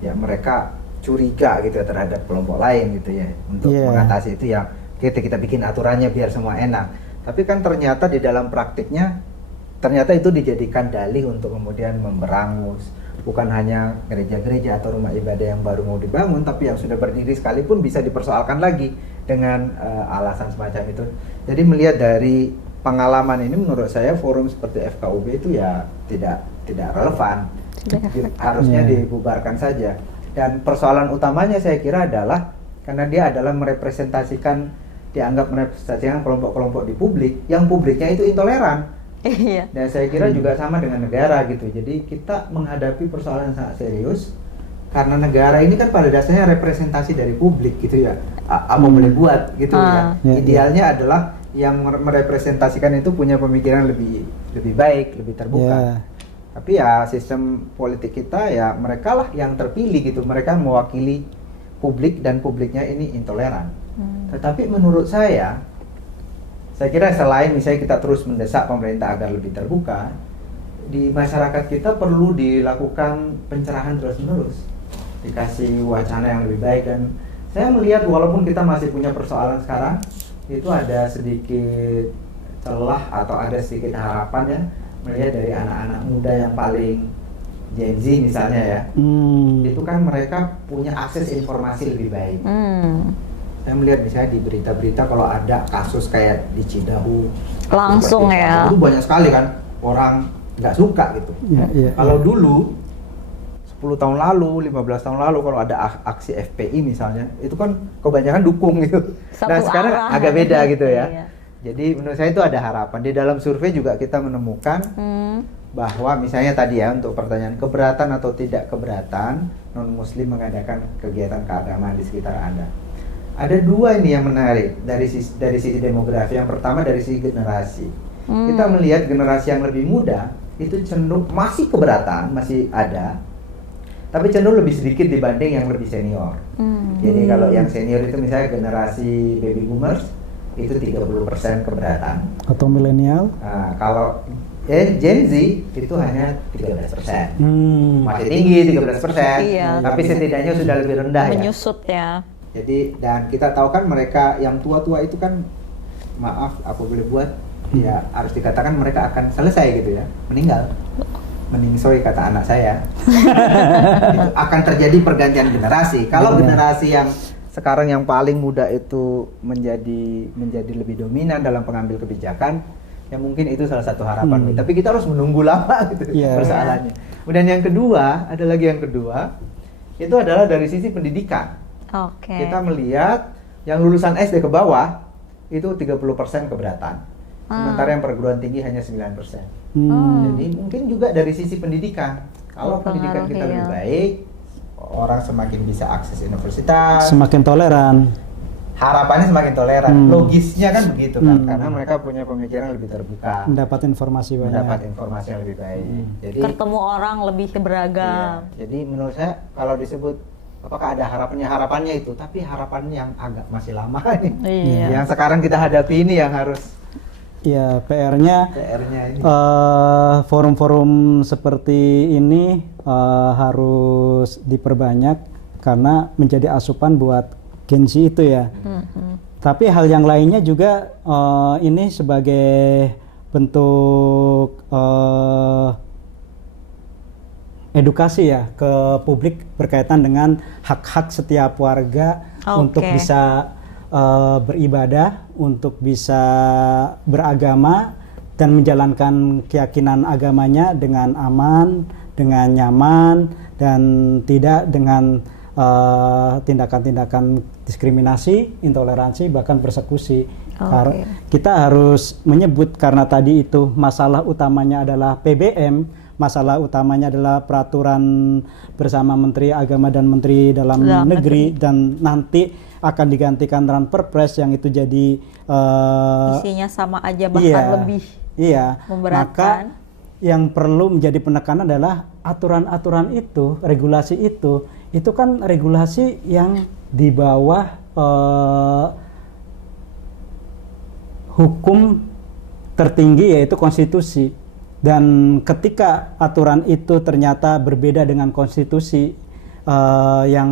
ya mereka curiga gitu terhadap kelompok lain gitu ya, untuk mengatasi itu ya kita bikin aturannya biar semua enak. Tapi kan ternyata di dalam praktiknya ternyata itu dijadikan dalih untuk kemudian memberangus bukan hanya gereja-gereja atau rumah ibadah yang baru mau dibangun, tapi yang sudah berdiri sekalipun bisa dipersoalkan lagi dengan alasan semacam itu. Jadi melihat dari pengalaman ini, menurut saya forum seperti FKUB itu ya tidak relevan, harusnya dibubarkan saja. Dan persoalan utamanya saya kira adalah karena dia adalah dianggap merepresentasikan kelompok-kelompok di publik, yang publiknya itu intoleran. Iya. Dan saya kira juga sama dengan negara gitu. Jadi kita menghadapi persoalan yang sangat serius karena negara ini kan pada dasarnya representasi dari publik gitu ya. Apa boleh buat gitu ya. Idealnya adalah yang merepresentasikan itu punya pemikiran lebih baik, lebih terbuka. Tapi ya sistem politik kita ya mereka lah yang terpilih gitu. Mereka mewakili publik dan publiknya ini intoleran. Tetapi menurut saya kira selain misalnya kita terus mendesak pemerintah agar lebih terbuka, di masyarakat kita perlu dilakukan pencerahan terus-menerus, dikasih wacana yang lebih baik. Dan saya melihat walaupun kita masih punya persoalan sekarang, itu ada sedikit celah atau ada sedikit harapan ya, melihat dari anak-anak muda yang paling Gen Z misalnya ya, itu kan mereka punya akses informasi lebih baik. Saya melihat misalnya di berita-berita kalau ada kasus kayak di Cidahu langsung ya, itu banyak sekali kan orang nggak suka gitu. Kalau dulu 10 tahun lalu, 15 tahun lalu kalau ada aksi FPI misalnya, itu kan kebanyakan dukung gitu. Nah sekarang agak beda gitu ya. Jadi menurut saya itu ada harapan. Di dalam survei juga kita menemukan bahwa misalnya tadi ya, untuk pertanyaan keberatan atau tidak keberatan non-muslim mengadakan kegiatan keagamaan di sekitar Anda. Ada dua ini yang menarik dari sisi demografi. Yang pertama dari sisi generasi. Kita melihat generasi yang lebih muda itu cenderung masih keberatan, masih ada, tapi cenderung lebih sedikit dibanding yang lebih senior. Jadi kalau yang senior itu misalnya generasi baby boomers itu 30% keberatan. Atau milenial? Nah, kalau Gen Z itu hanya 13%. Masih tinggi 13%, tapi setidaknya sudah lebih rendah menyusut ya. Jadi dan kita tahu kan mereka yang tua-tua itu kan, maaf apa boleh buat ya harus dikatakan mereka akan selesai gitu ya, meninggal. Sorry kata anak saya. Itu akan terjadi pergantian generasi. Kalau generasi yang sekarang yang paling muda itu menjadi lebih dominan dalam pengambil kebijakan, ya mungkin itu salah satu harapan. Tapi kita harus menunggu lama gitu persoalannya. Kemudian yang kedua, ada lagi yang kedua, itu adalah dari sisi pendidikan. Kita melihat yang lulusan SD ke bawah itu 30% keberatan. Sementara yang perguruan tinggi hanya 9%. Jadi mungkin juga dari sisi pendidikan. Kalau pendidikan kita lebih baik, orang semakin bisa akses universitas, semakin toleran. Harapannya semakin toleran. Logisnya kan begitu kan, karena mereka punya pemikiran lebih terbuka. Mendapat informasi yang lebih baik. Jadi ketemu orang lebih beragam. Jadi menurut saya kalau disebut apakah ada harapannya itu, tapi harapan yang agak masih lama nih. Yang sekarang kita hadapi ini yang harus PR-nya ini. Forum-forum seperti ini harus diperbanyak karena menjadi asupan buat Gen Z itu ya. Tapi hal yang lainnya juga ini sebagai bentuk mengedukasi ya ke publik berkaitan dengan hak-hak setiap warga untuk bisa beribadah, untuk bisa beragama dan menjalankan keyakinan agamanya dengan aman, dengan nyaman, dan tidak dengan tindakan-tindakan diskriminasi, intoleransi, bahkan persekusi. Kita harus menyebut karena tadi itu masalah utamanya adalah PBM, masalah utamanya adalah peraturan bersama Menteri Agama dan Menteri Dalam Negeri, dan nanti akan digantikan dengan Perpres yang itu jadi isinya sama aja bahkan lebih memberatkan. Maka yang perlu menjadi penekanan adalah aturan-aturan itu, regulasi itu kan regulasi yang di bawah hukum tertinggi yaitu konstitusi. Dan ketika aturan itu ternyata berbeda dengan konstitusi, yang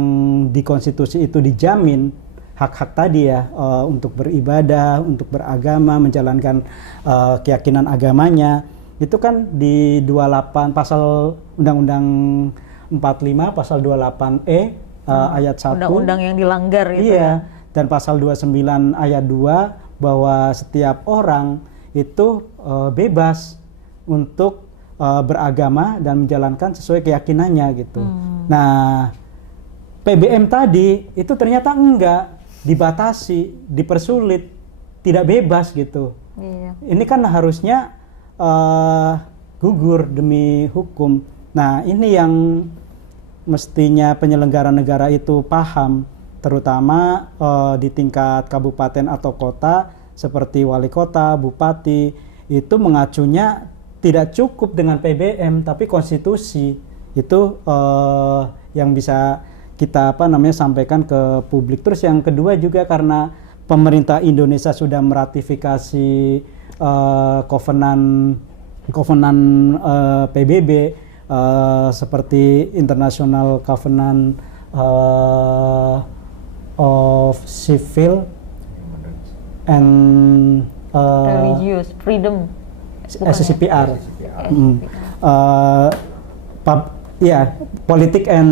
di konstitusi itu dijamin hak-hak tadi ya, untuk beribadah, untuk beragama, menjalankan keyakinan agamanya, itu kan di 28 pasal Undang-Undang 45 pasal 28E ayat 1. Undang-undang yang dilanggar itu ya. Dan pasal 29 ayat 2 bahwa setiap orang itu bebas untuk beragama dan menjalankan sesuai keyakinannya gitu. Nah, PBM tadi itu ternyata enggak, dibatasi, dipersulit, tidak bebas gitu. Ini kan harusnya gugur demi hukum. Nah, ini yang mestinya penyelenggara negara itu paham, terutama di tingkat kabupaten atau kota seperti wali kota, bupati, itu mengacunya tidak cukup dengan PBM tapi konstitusi. Itu yang bisa kita sampaikan ke publik. Terus yang kedua juga karena pemerintah Indonesia sudah meratifikasi kovenan PBB seperti International Covenant of Civil and Religious Freedom, SCPR. Politik and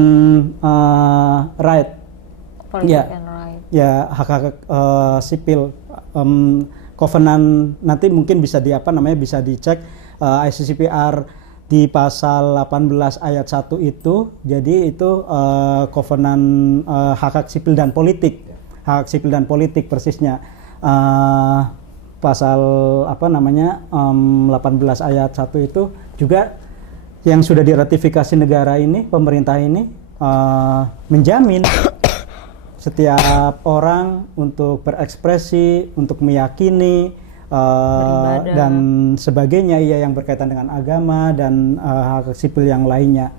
right. Ya, hak-hak sipil. Covenant nanti mungkin bisa bisa dicek ICCPR di pasal 18 ayat 1 itu. Jadi itu Covenant hak-hak sipil dan politik. Hak sipil dan politik persisnya. Pasal 18 ayat 1 itu juga yang sudah diratifikasi negara ini, pemerintah ini menjamin setiap orang untuk berekspresi, untuk meyakini dan sebagainya yang berkaitan dengan agama dan hak sipil yang lainnya.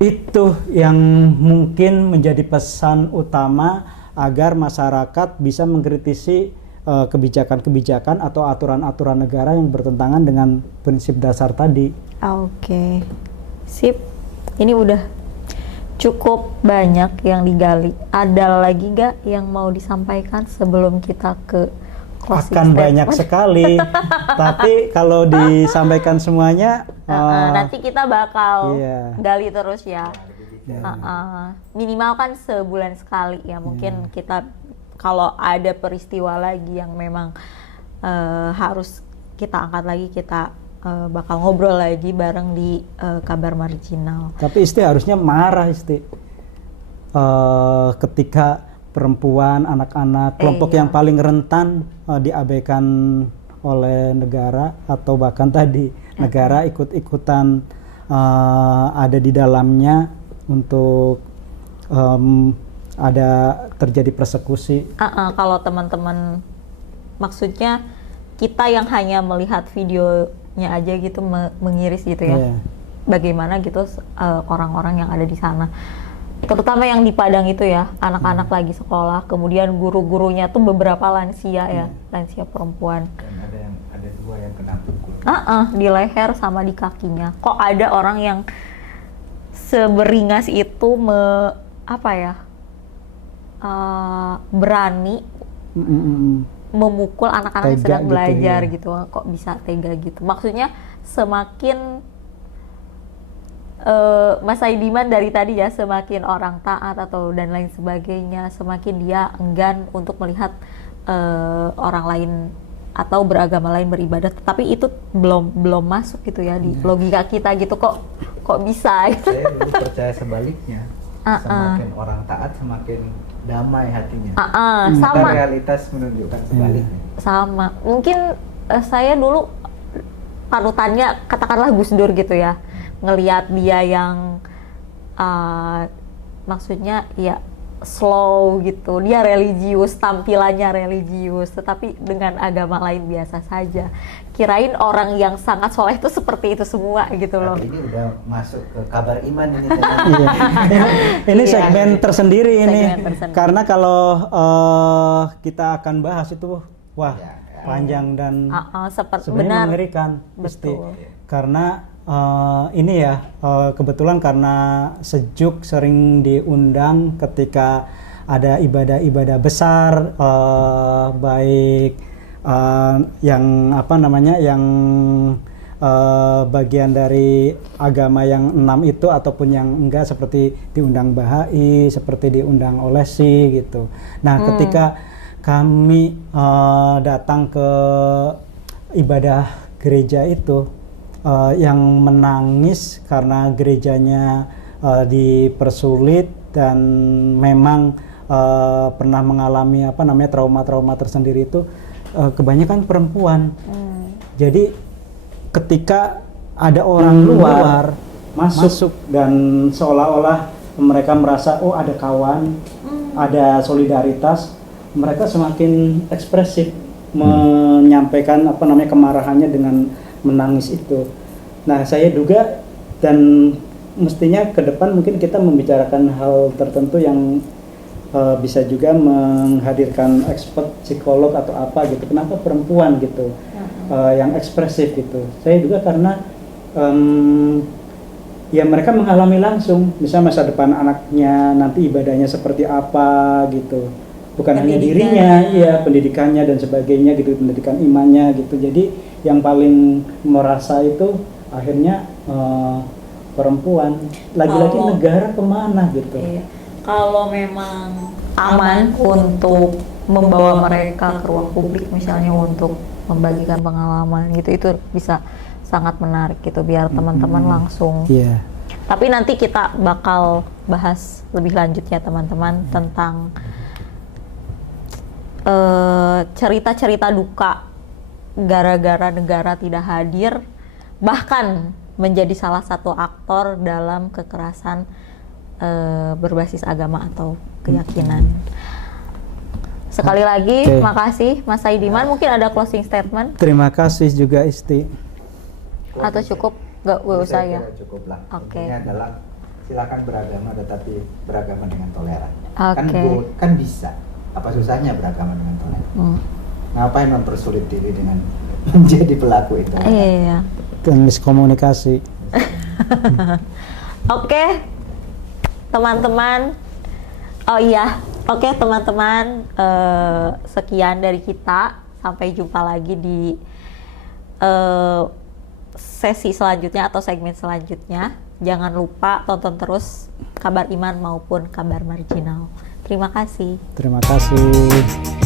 Itu yang mungkin menjadi pesan utama agar masyarakat bisa mengkritisi kebijakan-kebijakan atau aturan-aturan negara yang bertentangan dengan prinsip dasar tadi. Sip. Ini udah cukup banyak yang digali. Ada lagi nggak yang mau disampaikan sebelum kita ke closing Akan statement? banyak sekali. Tapi kalau disampaikan semuanya nanti kita bakal gali terus ya. Minimal kan sebulan sekali ya. Mungkin kita kalau ada peristiwa lagi yang memang harus kita angkat lagi, kita bakal ngobrol lagi bareng di Kabar Marginal. Tapi Isti harusnya marah Isti ketika perempuan, anak-anak, kelompok yang paling rentan diabaikan oleh negara, atau bahkan tadi negara ikut-ikutan ada di dalamnya untuk ada terjadi persekusi. Kalau teman-teman, maksudnya kita yang hanya melihat videonya aja gitu mengiris gitu ya. Bagaimana gitu orang-orang yang ada di sana, terutama yang di Padang itu ya, anak-anak lagi sekolah, kemudian guru-gurunya tuh beberapa lansia ya, lansia perempuan. Dan ada 2 yang kena pukul. Di leher sama di kakinya. Kok ada orang yang seberingas itu berani memukul anak-anak yang sedang belajar gitu. Kok bisa tega gitu? Maksudnya semakin Mas Saidiman dari tadi ya, semakin orang taat atau dan lain sebagainya, semakin dia enggan untuk melihat orang lain atau beragama lain beribadah. Tapi itu belum masuk gitu ya di logika kita gitu, kok bisa gitu. Saya dulu percaya sebaliknya. Semakin orang taat semakin damai hatinya. Sama. Realitas menunjukkan sebaliknya. Sama. Mungkin saya dulu panutannya katakanlah Gus Dur gitu ya. Ngelihat dia yang maksudnya ya slow gitu, dia religius, tampilannya religius, tetapi dengan agama lain biasa saja. Kirain orang yang sangat soleh itu seperti itu semua gitu loh. Ini udah masuk ke kabar iman ini. Ini segmen tersendiri ini, Segmen tersendiri. karena kalau kita akan bahas itu, wah panjang dan Seperti sebenarnya benar. mengerikan, Gusti. Betul. Karena ini ya kebetulan karena Sejuk sering diundang ketika ada ibadah-ibadah besar, baik yang apa namanya, yang bagian dari agama yang 6 itu ataupun yang enggak, seperti diundang Bahai, seperti diundang Olesi gitu. Nah, ketika kami datang ke ibadah gereja itu, yang menangis karena gerejanya dipersulit dan memang pernah mengalami apa namanya trauma-trauma tersendiri itu kebanyakan perempuan. Jadi ketika ada orang luar masuk dan seolah-olah mereka merasa oh ada kawan, ada solidaritas, mereka semakin ekspresif menyampaikan apa namanya kemarahannya dengan menangis itu. Nah, saya duga dan mestinya ke depan mungkin kita membicarakan hal tertentu yang bisa juga menghadirkan expert psikolog atau apa gitu. Kenapa perempuan gitu yang ekspresif gitu? Saya duga karena ya mereka mengalami langsung, misalnya masa depan anaknya nanti ibadahnya seperti apa gitu. Bukan hanya dirinya, ya pendidikannya dan sebagainya gitu, pendidikan imannya gitu. Jadi yang paling merasa itu akhirnya perempuan. Lagi-lagi negara kemana gitu. Iya. Kalau memang aman untuk membawa mereka ke ruang publik, misalnya untuk membagikan pengalaman gitu, itu bisa sangat menarik gitu biar teman-teman langsung. Iya. Tapi nanti kita bakal bahas lebih lanjut ya teman-teman tentang cerita-cerita duka gara-gara negara tidak hadir, bahkan menjadi salah satu aktor dalam kekerasan berbasis agama atau keyakinan. Sekali lagi, makasih Mas Saidiman. Mungkin ada closing statement? Terima kasih juga Isti. Atau cukup? Gak usah ya? Cukup lah. Oke. Intinya adalah silakan beragama tetapi beragama dengan toleran. Oke. Kan bisa. Apa susahnya beragama dengan toleran? Ngapain mempersulit diri dengan menjadi pelaku itu? Iya. Dan miskomunikasi. Oke, teman-teman. Oh iya, oke teman-teman. Sekian dari kita. Sampai jumpa lagi di sesi selanjutnya atau segmen selanjutnya. Jangan lupa tonton terus Kabar Iman maupun Kabar Marginal. Terima kasih. Terima kasih.